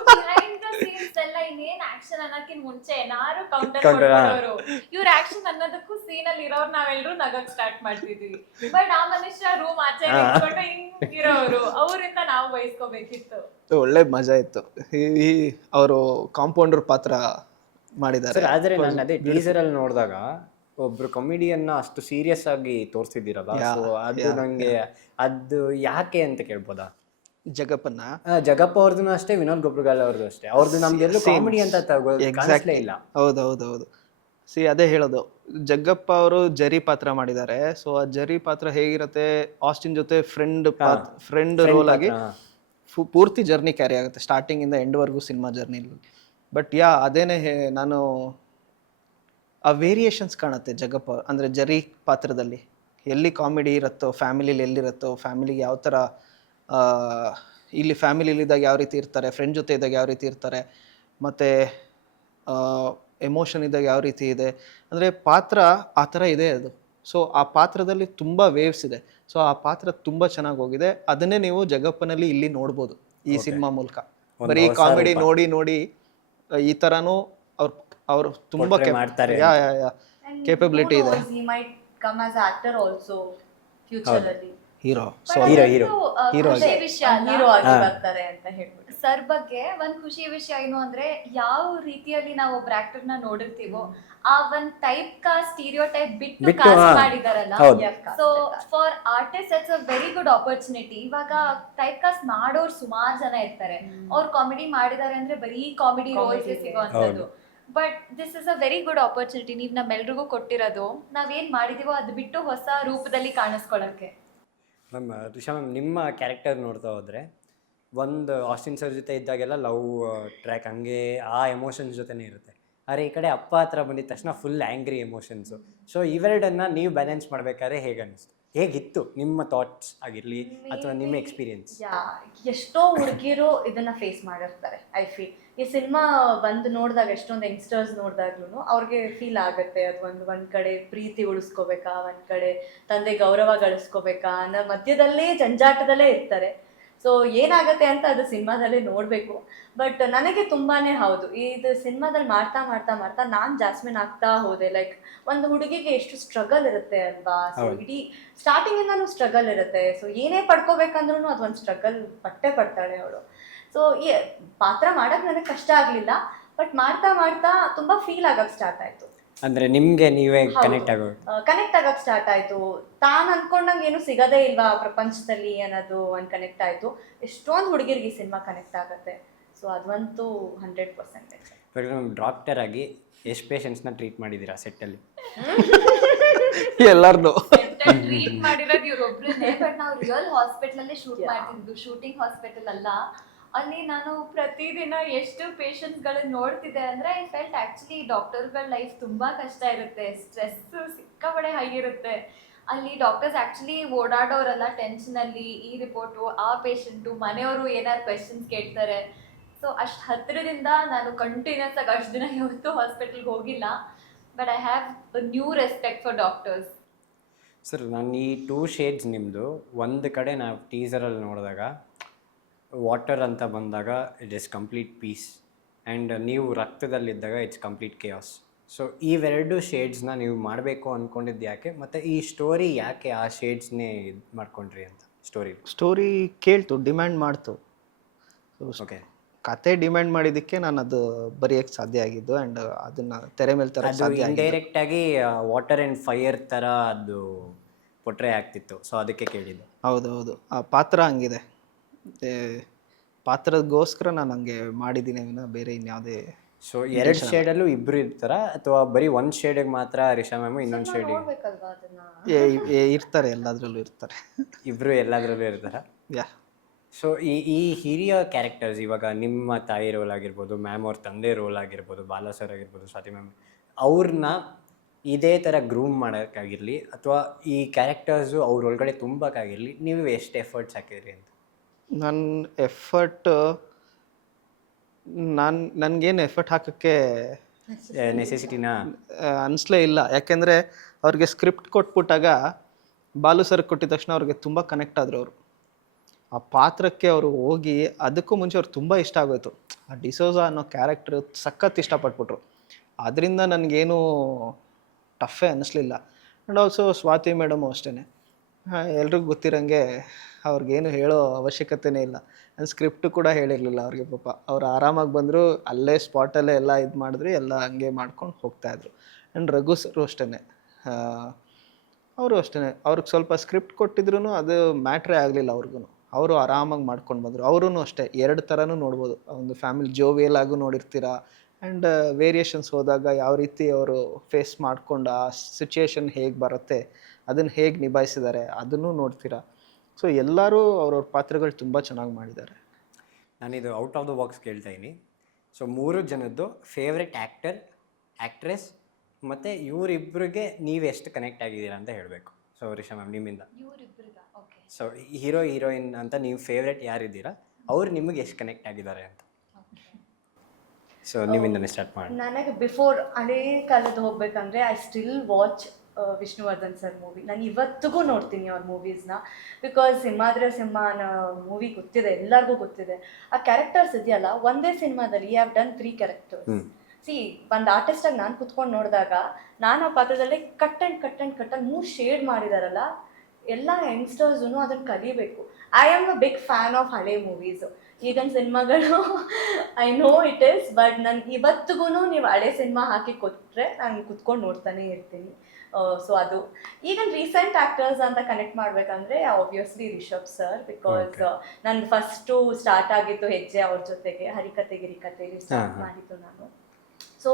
ಬಿಹೈಂಡ್ ದ ಸೀನ್ಸ್ ಎಲ್ಲ ಇನ್ನೇನ್ ಆಕ್ಷನ್ ಅನ್ನೋಕ್ಕಿಂತ ಮುಂಚೆ ಏನಾರು ಕೌಂಟರ್ ಕೊಡೋರು. ಇವ್ರ ಆಕ್ಷನ್ ಅನ್ನೋದಕ್ಕೂ ಸೀನ್ ಅಲ್ಲಿ ಇರೋರು ನಾವೆಲ್ಲರೂ ನಗಕ್ ಸ್ಟಾರ್ಟ್ ಮಾಡ್ತಿದ್ವಿ. ಬಟ್ ಆ ಮನುಷ್ಯ ರೂಮ್ ಆಚೆ ನಿಂತ್ಕೊಂಡು ಹಿಂಗಿರೋರು, ಅವರಿಂದ ನಾವು ಬಯಸ್ಕೋಬೇಕಿತ್ತು. ಒಳ್ಳೆ ಮಜಾ ಇತ್ತು. ಅವರು ಕಾಂಪೌಂಡರ್ ಪಾತ್ರ ಮಾಡಿದ್ದಾರೆ. ಆದರೆ ನಾನು ಅದೇ ಟೀಸರ್ ಅಲ್ಲಿ ನೋಡಿದಾಗ ಒಬ್ರು ಕಾಮಿಡಿಯನ್ನ ಅಷ್ಟು ಸೀರಿಯಸ್ ಆಗಿ ತೋರಿಸಿದ್ದೀರಲ್ಲ, ಸೊ ಅದು ನಂಗೆ ಅದು ಯಾಕೆ ಅಂತ ಕೇಳ್ಬೋದಾ? ಜಗಪ್ಪ ಅವ್ರದ್ದು ಅಷ್ಟೇ, ವಿನೋದ್ ಗೊಬ್ರಗಾಲ್ ಅವ್ರದ್ದು ಅಷ್ಟೇ, ಅವ್ರದ್ದು ನಮ್ಗೆಲ್ಲೂ ಕಾಮಿಡಿ ಅಂತ ಕಾಣಿಸ್ಲೇ ಇಲ್ಲ. ಹೌದೌದು. ಅದೇ ಹೇಳೋದು, ಜಗ್ಗಪ್ಪ ಅವರು ಜರಿ ಪಾತ್ರ ಮಾಡಿದ್ದಾರೆ. ಸೊ ಆ ಜರಿ ಪಾತ್ರ ಹೇಗಿರುತ್ತೆ, ಆಸ್ಟಿನ್ ಜೊತೆ ಫ್ರೆಂಡ್ ರೋಲ್ ಆಗಿ ಪೂರ್ತಿ ಜರ್ನಿ ಕ್ಯಾರಿ ಆಗುತ್ತೆ, ಸ್ಟಾರ್ಟಿಂಗ್ ಇಂದ ಎಂಡ್ವರೆಗೂ ಸಿನಿಮಾ ಜರ್ನಿಲಿ. ಬಟ್ ಅದೇನೇ ನಾನು ಆ ವೇರಿಯೇಷನ್ಸ್ ಕಾಣುತ್ತೆ ಜಗ್ಗಪ್ಪ ಅಂದರೆ ಜರಿ ಪಾತ್ರದಲ್ಲಿ. ಎಲ್ಲಿ ಕಾಮಿಡಿ ಇರುತ್ತೋ, ಫ್ಯಾಮಿಲಿಲಿ ಎಲ್ಲಿರುತ್ತೋ, ಫ್ಯಾಮಿಲಿಗೆ ಯಾವ ಥರ, ಇಲ್ಲಿ ಫ್ಯಾಮಿಲಿಲಿದ್ದಾಗ ಯಾವ ರೀತಿ ಇರ್ತಾರೆ, ಫ್ರೆಂಡ್ ಜೊತೆ ಇದ್ದಾಗ ಯಾವ ರೀತಿ ಇರ್ತಾರೆ, ಮತ್ತು ಎಮೋಷನ್ ಇದ್ದಾಗ ಯಾವ ರೀತಿ ಇದೆ, ಅಂದರೆ ಪಾತ್ರ ಆ ಥರ ಇದೆ ಅದು. ಸೊ ಆ ಪಾತ್ರದಲ್ಲಿ ತುಂಬ ವೇವ್ಸ್ ಇದೆ. ಸೊ ಆ ಪಾತ್ರ ತುಂಬ ಚೆನ್ನಾಗಿ ಹೋಗಿದೆ. ಅದನ್ನೇ ನೀವು ಜಗಪ್ಪನಲ್ಲಿ ಇಲ್ಲಿ ನೋಡ್ಬೋದು ಈ ಸಿನಿಮಾ ಮೂಲಕ. ಬರೀ ಕಾಮಿಡಿ ನೋಡಿ ಈ ಥರನೂ ಅವರು ತುಂಬ ಕೇಪಬಿಲಿಟಿ ಇದೆ. He might come as actor also ಫ್ಯೂಚರಲ್ಲಿ ಹೀರೋ. ಸೊ ಹೀರೋ ಖುಷಿ ವಿಷಯ ಹೀರೋ ಆಗಿ ಬರ್ತಾರೆ ಅಂತ ಹೇಳ್ಬಿಟ್ಟು. ಸರ್ ಬಗ್ಗೆ ಒಂದ್ ಖುಷಿ ವಿಷಯ ಏನು ಅಂದ್ರೆ ಯಾವ ರೀತಿಯಲ್ಲಿ ನಾವು ಒಬ್ರ ಆಕ್ಟರ್ ನ ನೋಡಿರ್ತೀವೋ ಆ ಒಂದ್ ಟೈಪ್ ಕಾಸ್ಟ್ ಸ್ಟೀರಿಯೋ ಟೈಪ್ ಬಿಟ್ಟು ಬಿಟ್ಟು, ಕಾಸ್ಟ್ ಹಾ. ಮಾಡಿದಾರಲ್ಲ. ಹೌದು. So for artist it's a very good opportunity. ಇವಾಗ ಟೈಪ್ ಕಾಸ್ಟ್ ಮಾಡೋರು ಸುಮಾರು ಜನ ಇರ್ತಾರೆ. ಅವ್ರು ಕಾಮಿಡಿ ಮಾಡಿದಾರೆ ಅಂದ್ರೆ ಬರೀ ಕಾಮಿಡಿ ರೋಲ್ಸ್ ಸಿಗುವಂತದ್ದು. But this is a very good opportunity ನೀವು ನಮ್ಮೆಲ್ರಿಗೂ ಕೊಟ್ಟಿರೋದು. ನಾವೇನ್ ಮಾಡಿದೀವೋ ಅದು ಬಿಟ್ಟು ಹೊಸ ರೂಪದಲ್ಲಿ ಕಾಣಿಸ್ಕೊಳ್ಳೋಕೆ. ಮ್ಯಾಮ್ ರಿಷಾ ಮ್ಯಾಮ್, ನಿಮ್ಮ ಕ್ಯಾರೆಕ್ಟರ್ ನೋಡ್ತಾ ಹೋದರೆ ಒಂದು ಆಸ್ಟಿನ್ ಸರ್ ಜೊತೆ ಇದ್ದಾಗೆಲ್ಲ ಲವ್ ಟ್ರ್ಯಾಕ್ ಹಂಗೆ ಆ ಎಮೋಷನ್ಸ್ ಜೊತೆನೇ ಇರುತ್ತೆ. ಆದರೆ ಈ ಕಡೆ ಅಪ್ಪ ಹತ್ರ ಬಂದಿದ ತಕ್ಷಣ ಫುಲ್ ಆ್ಯಂಗ್ರಿ ಎಮೋಷನ್ಸು. ಸೊ ಇವೆರಡನ್ನು ನೀವು ಬ್ಯಾಲೆನ್ಸ್ ಮಾಡಬೇಕಾದ್ರೆ ಹೇಗೆ ಅನ್ನಿಸ್ತು, ಹೇಗಿತ್ತು ನಿಮ್ಮ ಥಾಟ್ಸ್ ಆಗಿರಲಿ ಅಥವಾ ನಿಮ್ಮ ಎಕ್ಸ್ಪೀರಿಯನ್ಸ್? ಎಷ್ಟೋ ಹುಡುಗಿರು ಇದನ್ನ ಫೇಸ್ ಮಾಡಿರ್ತಾರೆ. ಐ ಫೀಲ್ ಈ ಸಿನಿಮಾ ಬಂದು ನೋಡಿದಾಗ ಎಷ್ಟೊಂದು ಯಂಗ್ಸ್ಟರ್ಸ್ ನೋಡಿದಾಗ್ಲೂ ಅವ್ರಿಗೆ ಫೀಲ್ ಆಗುತ್ತೆ. ಅದು ಒಂದ್ ಕಡೆ ಪ್ರೀತಿ ಉಳಿಸ್ಕೋಬೇಕಾ, ಒಂದ್ ಕಡೆ ತಂದೆ ಗೌರವ ಗಳಿಸ್ಕೋಬೇಕಾ ಅನ್ನೋ ಮಧ್ಯದಲ್ಲೇ ಜಂಜಾಟದಲ್ಲೇ ಇರ್ತಾರೆ. ಸೊ ಏನಾಗುತ್ತೆ ಅಂತ ಅದು ಸಿನಿಮಾದಲ್ಲೇ ನೋಡಬೇಕು. ಬಟ್ ನನಗೆ ತುಂಬಾನೇ ಹೌದು, ಇದು ಸಿನಿಮಾದಲ್ಲಿ ಮಾಡ್ತಾ ಮಾಡ್ತಾ ಮಾಡ್ತಾ ನಾನು ಜಾಸ್ಮಿನ್ ಆಗ್ತಾ ಹೋದೆ. ಲೈಕ್ ಒಂದು ಹುಡುಗಿಗೆ ಎಷ್ಟು ಸ್ಟ್ರಗಲ್ ಇರುತ್ತೆ ಅಲ್ವಾ. ಸೊ ಇಡೀ ಸ್ಟಾರ್ಟಿಂಗಿಂದನೂ ಸ್ಟ್ರಗಲ್ ಇರುತ್ತೆ. ಸೊ ಏನೇ ಪಡ್ಕೋಬೇಕಂದ್ರೂ ಅದೊಂದು ಸ್ಟ್ರಗಲ್ ಪಡ್ತಾಳೆ ಅವಳು. ಸೊ ಈ ಪಾತ್ರ ಮಾಡಕ್ ನನಗೆ ಕಷ್ಟ ಆಗಲಿಲ್ಲ, ಬಟ್ ಮಾಡ್ತಾ ಮಾಡ್ತಾ ತುಂಬಾ ಫೀಲ್ ಆಗಕ್ಕೆ ಸ್ಟಾರ್ಟ್ ಆಯ್ತು. ಅಂದರೆ ನಿಮಗೆ ನೀವೇ ಕನೆಕ್ಟ್ ಆಗಕ್ಕೆ ಸ್ಟಾರ್ಟ್ ಆಯ್ತು. ತಾನು ಅನ್ಕೊಂಡಂಗೆ ಏನು ಸಿಗದೇ ಇಲ್ವಾ ಪ್ರಪಂಚದಲ್ಲಿ ಅನ್ನೋದು ಒಂದು ಕನೆಕ್ಟ್ ಆಯ್ತು. ಎಷ್ಟೊಂದು ಹುಡುಗಿರಿಗೆ ಈ ಸಿನಿಮಾ ಕನೆಕ್ಟ್ ಆಗುತ್ತೆ. ಸೊ ಅದಂತೂ 100%. ಡಾಕ್ಟರ್ ಆಗಿ ಎಷ್ಟು ಪೇಷಂಟ್ಸ್ನ ಟ್ರೀಟ್ ಮಾಡಿದ್ದೀರಾ ಸೆಟ್ಟಲ್ಲಿ? ಎಲ್ಲರದು ಟ್ರೀಟ್ ಮಾಡಿರೋದು ಇವ್ರೊಬ್ರನ್ನೇ. ಬಟ್ ನಾವು ರಿಯಲ್ ಹಾಸ್ಪಿಟಲ್ ಅಲ್ಲೇ ಶೂಟ್ ಮಾಡ್ತಿದ್ದು, ಶೂಟಿಂಗ್ ಹಾಸ್ಪಿಟಲ್ ಅಲ್ಲ. ಅಲ್ಲಿ ನಾನು ಪ್ರತಿದಿನ ಎಷ್ಟು ಪೇಷಂಟ್ಸ್ಗಳನ್ನ ನೋಡ್ತಿದ್ದೆ ಅಂದ್ರೆ ಐ ಫೆಲ್ಟ್ ಆಕ್ಚುಲಿ ಡಾಕ್ಟರ್ಗಳ ಲೈಫ್ ತುಂಬಾ ಕಷ್ಟ ಇರುತ್ತೆ. ಸ್ಟ್ರೆಸ್ ಸಿಕ್ಕಾಪಟ್ಟೆ ಹೈ ಇರುತ್ತೆ. ಅಲ್ಲಿ ಡಾಕ್ಟರ್ಸ್ ಆಕ್ಚುಲಿ ಓಡಾಡೋರಲ್ಲ ಟೆನ್ಷನಲ್ಲಿ. ಈ ರಿಪೋರ್ಟು, ಆ ಪೇಷಂಟು, ಮನೆಯವರು ಏನಾದ್ರು ಕ್ವೆಶನ್ಸ್ ಕೇಳ್ತಾರೆ. ಸೊ ಅಷ್ಟು ಹತ್ತಿರದಿಂದ ನಾನು ಕಂಟಿನ್ಯೂಸ್ ಆಗಿ ಅಷ್ಟು ದಿನ ಯಾವತ್ತೂ ಹಾಸ್ಪಿಟಲ್ಗೆ ಹೋಗಿಲ್ಲ. But I have new respect for doctors. Sir, ನಾನು ಈ 2 ಶೇಡ್ಸ್ ನಿಮ್ಮದು ಒಂದು ಕಡೆ ನಾವು ಟೀಸರಲ್ಲಿ ನೋಡಿದಾಗ ವಾಟರ್ ಅಂತ ಬಂದಾಗ it is complete peace, and ನೀವು ರಕ್ತದಲ್ಲಿದ್ದಾಗ ಇಟ್ಸ್ ಕಂಪ್ಲೀಟ್ ಕೇಯಾಸ್. ಸೊ ಇವೆರಡು ಶೇಡ್ಸ್ನ ನೀವು ಮಾಡಬೇಕು ಅಂದ್ಕೊಂಡಿದ್ದು ಯಾಕೆ, ಮತ್ತು ಈ ಸ್ಟೋರಿ ಯಾಕೆ ಆ ಶೇಡ್ಸ್ನೇ ಇದು ಮಾಡ್ಕೊಂಡ್ರಿ ಅಂತ? ಸ್ಟೋರಿ ಕೇಳ್ತು, ಡಿಮ್ಯಾಂಡ್ ಮಾಡ್ತು. ಓಕೆ, ಕತೆ ಡಿಮ್ಯಾಂಡ್ ಮಾಡಿದ್ದಕ್ಕೆ ನಾನು ಅದು ಬರೆಯೋಕ್ಕೆ ಸಾಧ್ಯ ಆಗಿದ್ದು. ಆ್ಯಂಡ್ ಅದನ್ನು ತೆರೆ ಮೇಲೆ ತರಕ್ಕೆ ಅದು ಸಾಧ್ಯ ಆಗಿದ್ದು. ಇಂಡೈರೆಕ್ಟಾಗಿ ವಾಟರ್ ಆ್ಯಂಡ್ ಫೈರ್ ಥರ ಅದು ಪೊಟ್ರೆ ಆಗ್ತಿತ್ತು. ಸೊ ಅದಕ್ಕೆ ಕೇಳಿದ್ದು. ಹೌದು, ಆ ಪಾತ್ರ ಹಂಗಿದೆ. ಪಾತ್ರಗೋಸ್ಕರ ನಾನು ಹಂಗೆ ಮಾಡಿದ್ದೀನಿ ವಿನ ಬೇರೆ ಇನ್ಯಾವುದೇ. ಸೊ 2 ಶೇಡಲ್ಲೂ ಇಬ್ಬರು ಇರ್ತಾರ ಅಥವಾ ಬರೀ ಒಂದು ಶೇಡಿಗೆ ಮಾತ್ರ ರಿಷಾ ಮ್ಯಾಮು, ಇನ್ನೊಂದು ಶೇಡಿಗೆ ನೋಡ್ಬೇಕಲ್ವಾ ಅದನ್ನ. ಇರ್ತಾರೆ, ಎಲ್ಲದರಲ್ಲೂ ಇರ್ತಾರೆ. ಇಬ್ಬರು ಎಲ್ಲದರಲ್ಲೂ ಇರ್ತಾರ. ಯಾ. ಸೊ ಈ ಹಿರಿಯ ಕ್ಯಾರೆಕ್ಟರ್ಸ್, ಇವಾಗ ನಿಮ್ಮ ತಾಯಿ ರೋಲ್ ಆಗಿರ್ಬೋದು, ಮ್ಯಾಮ್ ಅವ್ರ ತಂದೆ ರೋಲ್ ಆಗಿರ್ಬೋದು, ಬಾಲಾ ಸರ್ ಆಗಿರ್ಬೋದು, ಸ್ವಾತಿ ಮ್ಯಾಮ್, ಅವ್ರನ್ನ ಇದೇ ಥರ ಗ್ರೂಮ್ ಮಾಡೋಕ್ಕಾಗಿರಲಿ ಅಥವಾ ಈ ಕ್ಯಾರೆಕ್ಟರ್ಸು ಅವ್ರ ಒಳಗಡೆ ತುಂಬಕ್ಕಾಗಿರಲಿ ನೀವು ಎಷ್ಟು ಎಫರ್ಟ್ಸ್ ಹಾಕಿದ್ರಿ ಅಂತ? ನನ್ನ ಎಫರ್ಟ್ ನನಗೇನು ಎಫರ್ಟ್ ಹಾಕೋಕ್ಕೆ ನೆಸೆಸಿಟಿನ ಅನಿಸ್ಲೇ ಇಲ್ಲ. ಯಾಕೆಂದರೆ ಅವ್ರಿಗೆ ಸ್ಕ್ರಿಪ್ಟ್ ಕೊಟ್ಬಿಟ್ಟಾಗ ಬಾಲು ಸರ್ ಕೊಟ್ಟಿದ ತಕ್ಷಣ ಅವ್ರಿಗೆ ತುಂಬ ಕನೆಕ್ಟ್ ಆದರು. ಅವರು ಆ ಪಾತ್ರಕ್ಕೆ ಅವರು ಹೋಗಿ ಅದಕ್ಕೂ ಮುಂಚೆ ಅವ್ರು ತುಂಬ ಇಷ್ಟ ಆಗೋಯ್ತು. ಆ ಡಿಸೋಜಾ ಅನ್ನೋ ಕ್ಯಾರೆಕ್ಟರ್ ಸಖತ್ ಇಷ್ಟಪಟ್ಬಿಟ್ರು. ಅದರಿಂದ ನನಗೇನು ಟಫೇ ಅನ್ನಿಸ್ಲಿಲ್ಲ. ಆ್ಯಂಡ್ ಆಲ್ಸೋ ಸ್ವಾತಿ ಮೇಡಮು ಅಷ್ಟೇ, ಎಲ್ರಿಗೂ ಗೊತ್ತಿರೋಂಗೆ ಅವ್ರಿಗೇನು ಹೇಳೋ ಅವಶ್ಯಕತೆನೇ ಇಲ್ಲ. ನಾನು ಸ್ಕ್ರಿಪ್ಟು ಕೂಡ ಹೇಳಿರಲಿಲ್ಲ ಅವ್ರಿಗೆ. ಪಾಪ ಅವ್ರು ಆರಾಮಾಗಿ ಬಂದರು, ಅಲ್ಲೇ ಸ್ಪಾಟಲ್ಲೇ ಎಲ್ಲ ಇದು ಮಾಡಿದ್ರು, ಎಲ್ಲ ಹಂಗೆ ಮಾಡ್ಕೊಂಡು ಹೋಗ್ತಾಯಿದ್ರು. ಆ್ಯಂಡ್ ರಘು ಸರು ಅಷ್ಟೇ, ಅವರು ಅಷ್ಟೇ, ಅವ್ರಿಗೆ ಸ್ವಲ್ಪ ಸ್ಕ್ರಿಪ್ಟ್ ಕೊಟ್ಟಿದ್ರು ಅದು ಮ್ಯಾಟ್ರೇ ಆಗಲಿಲ್ಲ ಅವ್ರಿಗೂ. ಅವರು ಆರಾಮಾಗಿ ಮಾಡ್ಕೊಂಡು ಬಂದರು. ಅವರೂ ಅಷ್ಟೇ 2 ಥರನೂ ನೋಡ್ಬೋದು. ಒಂದು ಫ್ಯಾಮಿಲಿ ಜೋವಿಯಲ್ ಆಗೂ ನೋಡಿರ್ತೀರಾ, ಆ್ಯಂಡ್ ವೇರಿಯೇಷನ್ಸ್ ಹೋದಾಗ ಯಾವ ರೀತಿ ಅವರು ಫೇಸ್ ಮಾಡ್ಕೊಂಡು ಆ ಸಿಚುಯೇಷನ್ ಹೇಗೆ ಬರುತ್ತೆ ಅದನ್ನು ಹೇಗೆ ನಿಭಾಯಿಸಿದ್ದಾರೆ ಅದನ್ನು ನೋಡ್ತೀರಾ. ಸೊ ಎಲ್ಲರೂ ಅವ್ರವ್ರ ಪಾತ್ರಗಳು ತುಂಬ ಚೆನ್ನಾಗಿ ಮಾಡಿದ್ದಾರೆ. ನಾನಿದು ಔಟ್ ಆಫ್ ದ ಬಾಕ್ಸ್ ಕೇಳ್ತಾ ಇದ್ದೀನಿ. ಸೊ 3 ಜನದ್ದು ಫೇವ್ರೆಟ್ ಆ್ಯಕ್ಟರ್, ಆ್ಯಕ್ಟ್ರೆಸ್ ಮತ್ತು ಇವರಿಬ್ಬರಿಗೆ ನೀವು ಎಷ್ಟು ಕನೆಕ್ಟ್ ಆಗಿದ್ದೀರಾ ಅಂತ ಹೇಳಬೇಕು. ಸೊ ರಿಷಾ ಮ್ಯಾಮ್ ನಿಮ್ಮಿಂದ. ಸೊ ಹೀರೋ ಹೀರೋಯಿನ್ ಅಂತ ನೀವು ಫೇವ್ರೆಟ್ ಯಾರಿದ್ದೀರಾ, ಅವ್ರು ನಿಮಗೆ ಎಷ್ಟು ಕನೆಕ್ಟ್ ಆಗಿದ್ದಾರೆ ಅಂತ. ಸೊ ನಿಮ್ಮಿಂದನೇ ಸ್ಟಾರ್ಟ್ ಮಾಡಿ. ನನಗೆ ಬಿಫೋರ್ ಹಳೇ ಕಾಲದ ಹೋಗ್ಬೇಕಂದ್ರೆ I still watch Vishnuvardhan sir movie. ನಾನು ಇವತ್ತಿಗೂ ನೋಡ್ತೀನಿ ಅವ್ರ ಮೂವೀಸ್ನ. ಬಿಕಾಸ್ ಸಿಂಹಾದ್ರ ಸಿಂಹ ಅನ್ನೋ ಮೂವಿ ಗೊತ್ತಿದೆ, ಎಲ್ಲರಿಗೂ ಗೊತ್ತಿದೆ. ಆ ಕ್ಯಾರೆಕ್ಟರ್ಸ್ ಇದೆಯಲ್ಲ, ಒಂದೇ ಸಿನಿಮಾದಲ್ಲಿ you have done 3 characters. See ಒಂದು ಆರ್ಟಿಸ್ಟಾಗಿ ನಾನು ಕುತ್ಕೊಂಡು ನೋಡಿದಾಗ ನಾನು ಆ ಪಾತ್ರದಲ್ಲಿ ಕಟ್ ಆ್ಯಂಡ್ 3 ಶೇಡ್ ಮಾಡಿದಾರಲ್ಲ, ಎಲ್ಲ ಯಂಗ್ಸ್ಟರ್ಸು ಅದನ್ನು ಕಲಿಬೇಕು. I am a big fan of ಹಳೆ ಮೂವೀಸು. ಈಗಿನ ಸಿನಿಮಾಗಳು I know it is, but ನನ್ಗೆ ಇವತ್ತಿಗೂ ನೀವು ಹಳೆ ಸಿನಿಮಾ ಹಾಕಿ ಕೊಟ್ಟರೆ ನಾನು ಕುತ್ಕೊಂಡು ನೋಡ್ತಾನೆ ಇರ್ತೀನಿ. ಸೊ ಅದು ಈಗಿನ ರೀಸೆಂಟ್ ಆ್ಯಕ್ಟರ್ಸ್ ಅಂತ ಕನೆಕ್ಟ್ ಮಾಡಬೇಕಂದ್ರೆ ಆಬ್ವಿಯಸ್ಲಿ ರಿಷಬ್ ಸರ್, ಬಿಕಾಸ್ ನನ್ನ ಫಸ್ಟು ಸ್ಟಾರ್ಟ್ ಆಗಿತ್ತು ಹೆಜ್ಜೆ ಅವ್ರ ಜೊತೆಗೆ, ಹರಿಕತೆ ಗಿರಿಕತೆಯಲ್ಲಿ ಸ್ಟಾರ್ಟ್ ಮಾಡಿದ್ದು ನಾನು. ಸೊ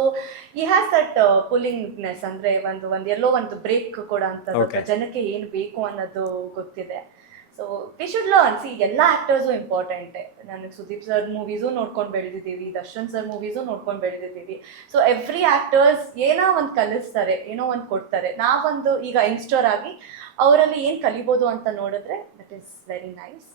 ಈ ಹ್ಯಾಸ್ ದಟ್ ಪುಲ್ಲಿಂಗ್ನೆಸ್, ಅಂದರೆ ಒಂದು ಎಲ್ಲೋ ಒಂದು ಬ್ರೇಕ್ ಕೊಡೋ ಅಂಥದ್ದು, ಜನಕ್ಕೆ ಏನು ಬೇಕು ಅನ್ನೋದು ಗೊತ್ತಿದೆ. So we should learn. C, ಎಲ್ಲ ಆ್ಯಕ್ಟರ್ಸು ಇಂಪಾರ್ಟೆಂಟೇ. ನನಗೆ ಸುದೀಪ್ ಸರ್ ಮೂವೀಸು ನೋಡ್ಕೊಂಡು ಬೆಳೆದಿದ್ದೀವಿ, ದರ್ಶನ್ ಸರ್ ಮೂವೀಸು ನೋಡ್ಕೊಂಡು ಬೆಳೆದಿದ್ದೀವಿ. ಸೊ ಎವ್ರಿ ಆ್ಯಕ್ಟರ್ಸ್ ಏನೋ ಒಂದು ಕಲಿಸ್ತಾರೆ, ಏನೋ ಒಂದು ಕೊಡ್ತಾರೆ. ನಾವೊಂದು ಈಗ ಯಂಗ್ಸ್ಟರ್ ಆಗಿ ಅವರಲ್ಲಿ ಏನು ಕಲಿಬೋದು ಅಂತ ನೋಡಿದ್ರೆ that is very nice.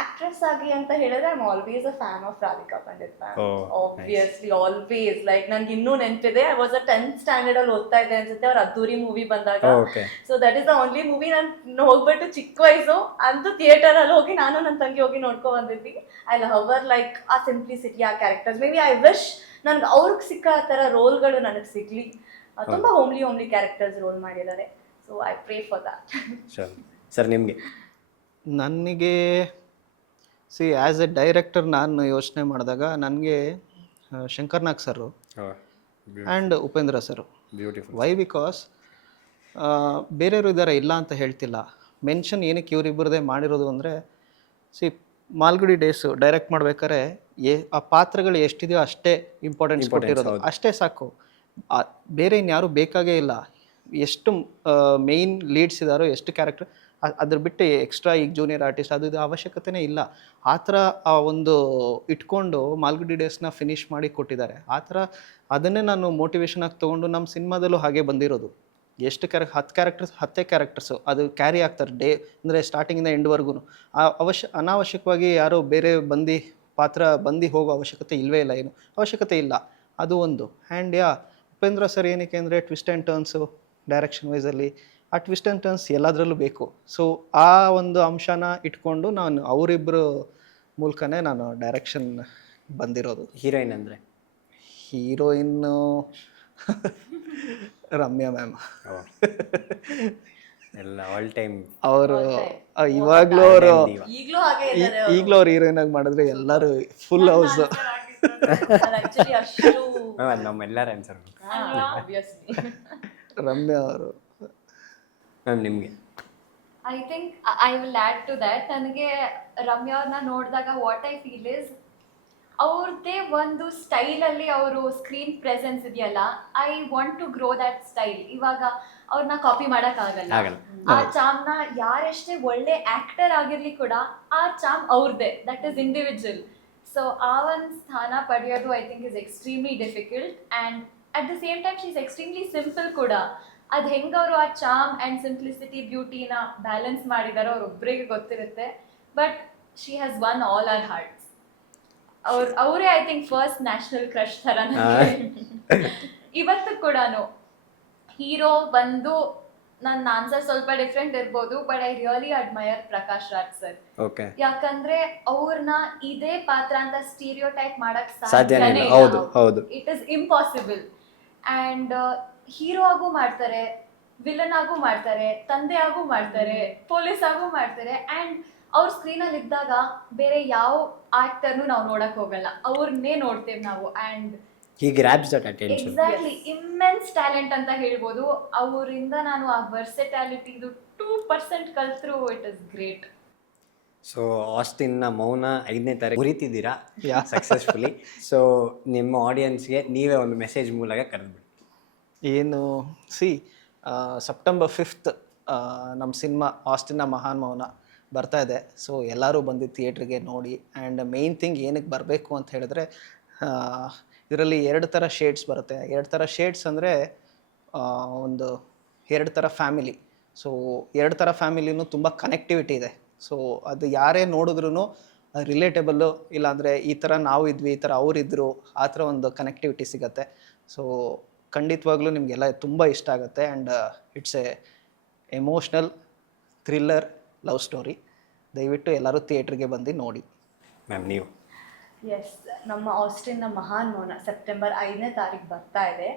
Actress ಆಗಿ ಅಂತ ಹೇಳಿದ್ರೆ I am always a fan of Radhika Pandit ma'am. Obviously, always. Like ನನ್ಗೆ ಇನ್ನೂ ನೆನಪಿದೆ, I was a 10th standard ಅಲ್ಲಿ ಓದ್ತಾ ಇದ್ದೆ ಅನ್ಸುತ್ತೆ, ಅವ್ರ ಅದ್ದೂರಿ ಮೂವಿ ಬಂದಾಗ. So that is the only movie ನಾನು ಹೋಗ್ಬಿಟ್ಟು ಚಿಕ್ಕ ವಯಸ್ಸು ಅಂತೂ ಥಿಯೇಟರ್ ಅಲ್ಲಿ ಹೋಗಿ ನಾನು ನನ್ನ ತಂಗಿ ಹೋಗಿ ನೋಡ್ಕೊ ಬಂದಿದ್ವಿ. ಐ ಲವ್ ಅವರ್ ಲೈಕ್ ಆ ಸಿಂಪ್ಲಿಸಿಟಿ, ಆ ಕ್ಯಾರೆಕ್ಟರ್ಸ್. ಮೇ ಬಿ ಐ ವಿಶ್ ನನ್ಗೆ ಅವ್ರಿಗೆ ಸಿಕ್ಕ ಆ ಥರ ರೋಲ್ಗಳು ನನಗೆ ಸಿಗ್ಲಿ. ತುಂಬ ಹೋಮ್ಲಿ ಕ್ಯಾರೆಕ್ಟರ್ಸ್ ರೋಲ್ ಮಾಡಿದ್ದಾರೆ. So I pray for that. Sir ನಿಮಗೆ? ನನಗೆ ಆ್ಯಸ್ ಎ ಡೈರೆಕ್ಟರ್ ನಾನು ಯೋಚನೆ ಮಾಡಿದಾಗ ನನಗೆ Shankar Nag sir and Upendra sir. Beautiful. Why? Because ಬೇರೆಯವರು ಇದ್ದಾರೆ, ಇಲ್ಲ ಅಂತ ಹೇಳ್ತಿಲ್ಲ. ಮೆನ್ಷನ್ ಏನಕ್ಕೆ ಇವರಿಬ್ಬರದೇ ಮಾಡಿರೋದು ಅಂದರೆ, ಮಾಲ್ಗುಡಿ ಡೇಸು ಡೈರೆಕ್ಟ್ ಮಾಡ್ಬೇಕಾದ್ರೆ ಆ ಪಾತ್ರಗಳು ಎಷ್ಟಿದೆಯೋ ಅಷ್ಟೇ ಇಂಪಾರ್ಟೆನ್ಸ್ ಕೊಟ್ಟಿರೋದು, ಅಷ್ಟೇ ಸಾಕು. ಬೇರೆ ಇನ್ಯಾರು ಬೇಕಾಗೇ ಇಲ್ಲ. ಎಷ್ಟು ಮೇಯ್ನ್ ಲೀಡ್ಸ್ ಇದ್ದಾರೋ, ಎಷ್ಟು ಕ್ಯಾರೆಕ್ಟರ್, ಅದ್ರ ಬಿಟ್ಟು ಎಕ್ಸ್ಟ್ರಾ ಈಗ ಜೂನಿಯರ್ ಆರ್ಟಿಸ್ಟ್ ಅದು ಅವಶ್ಯಕತೆನೇ ಇಲ್ಲ. ಆ ಥರ ಆ ಒಂದು ಇಟ್ಕೊಂಡು ಮಾಲ್ಗುಡಿ ಡೇಸ್ನ ಫಿನಿಷ್ ಮಾಡಿ ಕೊಟ್ಟಿದ್ದಾರೆ. ಆ ಥರ ಅದನ್ನೇ ನಾನು ಮೋಟಿವೇಶನ್ ಆಗಿ ತೊಗೊಂಡು ನಮ್ಮ ಸಿನಿಮಾದಲ್ಲೂ ಹಾಗೆ ಬಂದಿರೋದು. ಎಷ್ಟು 10 ಕ್ಯಾರೆಕ್ಟರ್ಸು ಅದು ಕ್ಯಾರಿ ಆಗ್ತಾರೆ ಡೇ, ಅಂದರೆ ಸ್ಟಾರ್ಟಿಂಗಿಂದ ಎಂಡ್ವರೆಗೂ. ಅನಾವಶ್ಯಕವಾಗಿ ಯಾರೋ ಬೇರೆ ಪಾತ್ರ ಹೋಗೋ ಅವಶ್ಯಕತೆ ಇಲ್ಲವೇ ಇಲ್ಲ, ಏನು ಅವಶ್ಯಕತೆ ಇಲ್ಲ. ಅದು ಒಂದು. ಆ್ಯಂಡ್ ಉಪೇಂದ್ರ ಸರ್ ಏನಕ್ಕೆ ಅಂದರೆ ಟ್ವಿಸ್ಟ್ ಆ್ಯಂಡ್ ಟರ್ನ್ಸು ಡೈರೆಕ್ಷನ್ ವೈಸಲ್ಲಿ, ಆ ಟ್ವಿಸ್ಟ್ ಆ್ಯಂಡ್ ಟರ್ನ್ಸ್ ಎಲ್ಲದರಲ್ಲೂ ಬೇಕು. ಸೊ ಆ ಒಂದು ಅಂಶನ ಇಟ್ಕೊಂಡು ನಾನು ಅವರಿಬ್ಬರು ಮೂಲಕನೇ ನಾನು ಡೈರೆಕ್ಷನ್ ಬಂದಿರೋದು. ಹೀರೋಯಿನ್ ಅಂದರೆ? Heroine Ramya ma'am. ಎಲ್ಲ ಆಲ್ ಟೈಮ್ ಅವರು ಇವಾಗಲೂ ಅವರು ಈಗಲೂ ಅವ್ರು ಹೀರೋಯಿನ್ ಆಗಿ ಮಾಡಿದ್ರೆ ಎಲ್ಲರೂ ಫುಲ್ ಹೌಸ್. ನಮ್ಮೆಲ್ಲರ ಆನ್ಸರ್ ರಮ್ಯಾ ಅವರು. ಮ್ಯಾಮ್ ನಿಮಗೆ? I think I will add to that. ನನಗೆ ರಮ್ಯಾ ಅವ್ರನ್ನ ನೋಡಿದಾಗ ವಾಟ್ ಐ ಫೀಲ್ ಇಸ್, ಅವ್ರದ್ದೇ ಒಂದು ಸ್ಟೈಲಲ್ಲಿ ಅವರು ಸ್ಕ್ರೀನ್ ಪ್ರೆಸೆನ್ಸ್ ಇದೆಯಲ್ಲ, I want to grow that style. ಇವಾಗ ಅವ್ರನ್ನ ಕಾಪಿ ಮಾಡೋಕ್ಕಾಗಲ್ಲ. ಆ ಚಾಮ್ನ ಯಾರೆಷ್ಟೇ ಒಳ್ಳೆ ಆ್ಯಕ್ಟರ್ ಆಗಿರಲಿ ಕೂಡ ಆ ಚಾಮ್ ಅವ್ರದ್ದೇ, ದಟ್ ಈಸ್ ಇಂಡಿವಿಜುವಲ್. ಸೊ ಆ ಒಂದು ಸ್ಥಾನ ಪಡೆಯೋದು I think is extremely difficult. And at the same time she is extremely simple ಕೂಡ. ಅದು ಹೆಂಗೆ ಅವರು ಆ ಚಾಮ್ ಆ್ಯಂಡ್ ಸಿಂಪ್ಲಿಸಿಟಿ ಬ್ಯೂಟಿನ ಬ್ಯಾಲೆನ್ಸ್ ಮಾಡಿದಾರೋ ಅವ್ರೊಬ್ಬರಿಗೆ ಗೊತ್ತಿರುತ್ತೆ. But she has won all our hearts. ಅವರೇ I think first national crush ಥರ. ಇವತ್ತು ಕೂಡ ಹೀರೋ ಬಂದು ನನ್ನ ಆನ್ಸರ್ ಸ್ವಲ್ಪ ಡಿಫ್ರೆಂಟ್ ಇರ್ಬೋದು, but I really admire Prakash Raj sir. ಯಾಕಂದ್ರೆ ಅವ್ರನ್ನ ಇದೇ ಪಾತ್ರ ಅಂತ ಸ್ಟೀರಿಯೋಟೈಪ್ ಮಾಡಕ್ ಸಾಧ್ಯನೇ ಇಲ್ಲ. It is impossible. And hero ಆಗು ಮಾಡ್ತಾರೆ, ವಿಲನ್ ಆಗು ಮಾಡ್ತಾರೆ, ತಂದೆ ಆಗು ಮಾಡ್ತಾರೆ, ಪೊಲೀಸ್ ಆಗು ಮಾಡ್ತಾರೆ. ಆ್ಯಂಡ್ ಅವ್ರ ಸ್ಕ್ರೀನಲ್ಲಿ ಇದ್ದಾಗ ಬೇರೆ ಯಾವ ಆಕ್ಟರ್ನು ನಾವು ನೋಡಕ್ ಹೋಗಲ್ಲ, ಅವ್ರನ್ನೇ ನೋಡ್ತೇವೆ ನಾವು. ಆ್ಯಂಡ್ ಎಕ್ಸಾಕ್ಟ್ಲಿ ಇಮ್ಮೆನ್ಸ್ ಟ್ಯಾಲೆಂಟ್ ಅಂತ ಹೇಳ್ಬೋದು. ಅವರಿಂದ ನಾನು ಆ ವರ್ಸೆಟ್ಯಾಲಿಟಿದು 2% ಕಲ್ತ್ರು. It is great. ಸೊ ಆಸ್ಟಿನ್ನ ಮೌನ 5ನೇ ತಾರೀಕು ಮುರಿತಿದ್ದೀರಾ ಸಕ್ಸಸ್ಫುಲಿ. ಸೊ ನಿಮ್ಮ ಆಡಿಯನ್ಸ್ಗೆ ನೀವೇ ಒಂದು ಮೆಸೇಜ್ ಮೂಲಕ ಕರೆದ್ಬಿಡಿ. ಏನು ಸೆಪ್ಟೆಂಬರ್ 5th ನಮ್ಮ ಸಿನಿಮಾ ಆಸ್ಟಿನ್ನ ಮಹಾನ್ ಮೌನ ಬರ್ತಾ ಇದೆ. ಸೊ ಎಲ್ಲರೂ ಬಂದು ಥಿಯೇಟ್ರಿಗೆ ನೋಡಿ. ಆ್ಯಂಡ್ ಮೇಯ್ನ್ ಥಿಂಗ್ ಏನಕ್ಕೆ ಬರಬೇಕು ಅಂತ ಹೇಳಿದ್ರೆ, ಇದರಲ್ಲಿ 2 ಥರ ಶೇಡ್ಸ್ ಬರುತ್ತೆ. 2 ಥರ ಶೇಡ್ಸ್ ಅಂದರೆ ಒಂದು 2 ಥರ ಫ್ಯಾಮಿಲಿ. ಸೊ 2 ಥರ ಫ್ಯಾಮಿಲಿನೂ ತುಂಬ ಕನೆಕ್ಟಿವಿಟಿ ಇದೆ. ಸೊ ಅದು ಯಾರೇ ನೋಡಿದ್ರೂ ರಿಲೇಟೇಬಲ್ಲು, ಇಲ್ಲಾಂದರೆ ಈ ಥರ ನಾವು ಇದ್ವಿ, ಈ ಥರ ಅವರಿದ್ದರು, ಆ ಥರ ಒಂದು ಕನೆಕ್ಟಿವಿಟಿ ಸಿಗುತ್ತೆ. ಸೊ ಖಂಡಿತವಾಗ್ಲೂ ನಿಮಗೆಲ್ಲ ತುಂಬ ಇಷ್ಟ ಆಗುತ್ತೆ. And it's emotional thriller love story. ದಯವಿಟ್ಟು ಎಲ್ಲರೂ ಥಿಯೇಟ್ರಿಗೆ ಬಂದು ನೋಡಿ. ಮ್ಯಾಮ್ ನೀವು? ಎಸ್, ನಮ್ಮ ಆಸ್ಟಿನ್ನ ಮಹಾನ್ ಮೌನ ಸೆಪ್ಟೆಂಬರ್ 5ನೇ ತಾರೀಕು ಬರ್ತಾ ಇದೆ.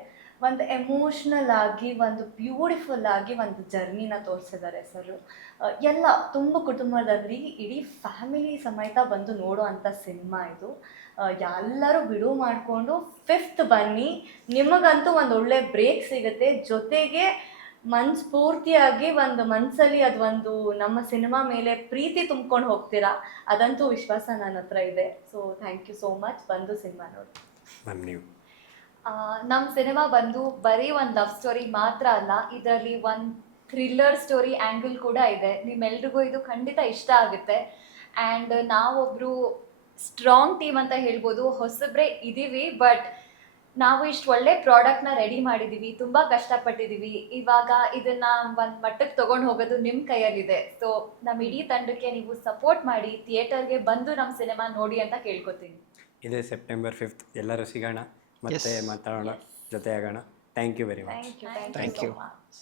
ಒಂದು ಎಮೋಷ್ನಲ್ ಆಗಿ ಒಂದು ಬ್ಯೂಟಿಫುಲ್ ಆಗಿ ಒಂದು ಜರ್ನಿನ ತೋರಿಸಿದ್ದಾರೆ ಸರ್. ಎಲ್ಲ ತುಂಬ ಕುಟುಂಬದಲ್ಲಿ ಇಡೀ ಫ್ಯಾಮಿಲಿ ಸಮೇತ ಬಂದು ನೋಡೋ ಅಂಥ ಸಿನಿಮಾ ಇದು. ಎಲ್ಲರೂ ಬಿಡುವು ಮಾಡಿಕೊಂಡು 5th ಬನ್ನಿ, ನಿಮಗಂತೂ ಒಂದು ಒಳ್ಳೆ ಬ್ರೇಕ್ ಸಿಗುತ್ತೆ. ಜೊತೆಗೆ ಮನಸ್ಫೂರ್ತಿಯಾಗಿ ಒಂದು ಮನಸ್ಸಲ್ಲಿ ಅದೊಂದು ನಮ್ಮ ಸಿನಿಮಾ ಮೇಲೆ ಪ್ರೀತಿ ತುಂಬ್ಕೊಂಡು ಹೋಗ್ತೀರಾ, ಅದಂತೂ ವಿಶ್ವಾಸ ನನ್ನ ಹತ್ರ ಇದೆ. So thank you so much, ಬಂದು ಸಿನಿಮಾ ನೋಡಿ. ಮ್ಯಾಮ್ ನೀವು ನಮ್ಮ ಸಿನಿಮಾ ಬಂದು ಬರೀ ಒಂದು ಲವ್ ಸ್ಟೋರಿ ಮಾತ್ರ ಅಲ್ಲ, ಇದರಲ್ಲಿ ಒಂದು ಥ್ರಿಲ್ಲರ್ ಸ್ಟೋರಿ ಆ್ಯಂಗಲ್ ಕೂಡ ಇದೆ. ನಿಮ್ಮೆಲ್ರಿಗೂ ಇದು ಖಂಡಿತ ಇಷ್ಟ ಆಗುತ್ತೆ. ಆ್ಯಂಡ್ ನಾವೊಬ್ಬರು ಸ್ಟ್ರಾಂಗ್ ಟೀಮ್ ಅಂತ ಹೇಳ್ಬೋದು. ಹೊಸಬ್ರೆ ಇದ್ದೀವಿ, ಬಟ್ ನಾವು ಇಷ್ಟು ಒಳ್ಳೆ ಪ್ರಾಡಕ್ಟ್ನ ರೆಡಿ ಮಾಡಿದ್ದೀವಿ, ತುಂಬ ಕಷ್ಟಪಟ್ಟಿದ್ದೀವಿ. ಇವಾಗ ಇದನ್ನು ಒಂದು ಮಟ್ಟಕ್ಕೆ ತೊಗೊಂಡು ಹೋಗೋದು ನಿಮ್ಮ ಕೈಯಲ್ಲಿದೆ. ಸೊ ನಮ್ಮ ಇಡೀ ತಂಡಕ್ಕೆ ನೀವು ಸಪೋರ್ಟ್ ಮಾಡಿ ಥಿಯೇಟರ್ಗೆ ಬಂದು ನಮ್ಮ ಸಿನಿಮಾ ನೋಡಿ ಅಂತ ಕೇಳ್ಕೊತೀನಿ. ಇದೇ ಸೆಪ್ಟೆಂಬರ್ 5th ಎಲ್ಲರೂ ಸಿಗೋಣ, ಮತ್ತೆ ಮಾತಾಡೋಣ, ಜೊತೆ ಆಗೋಣ. Thank you very much. Thank you Thank so you. Much.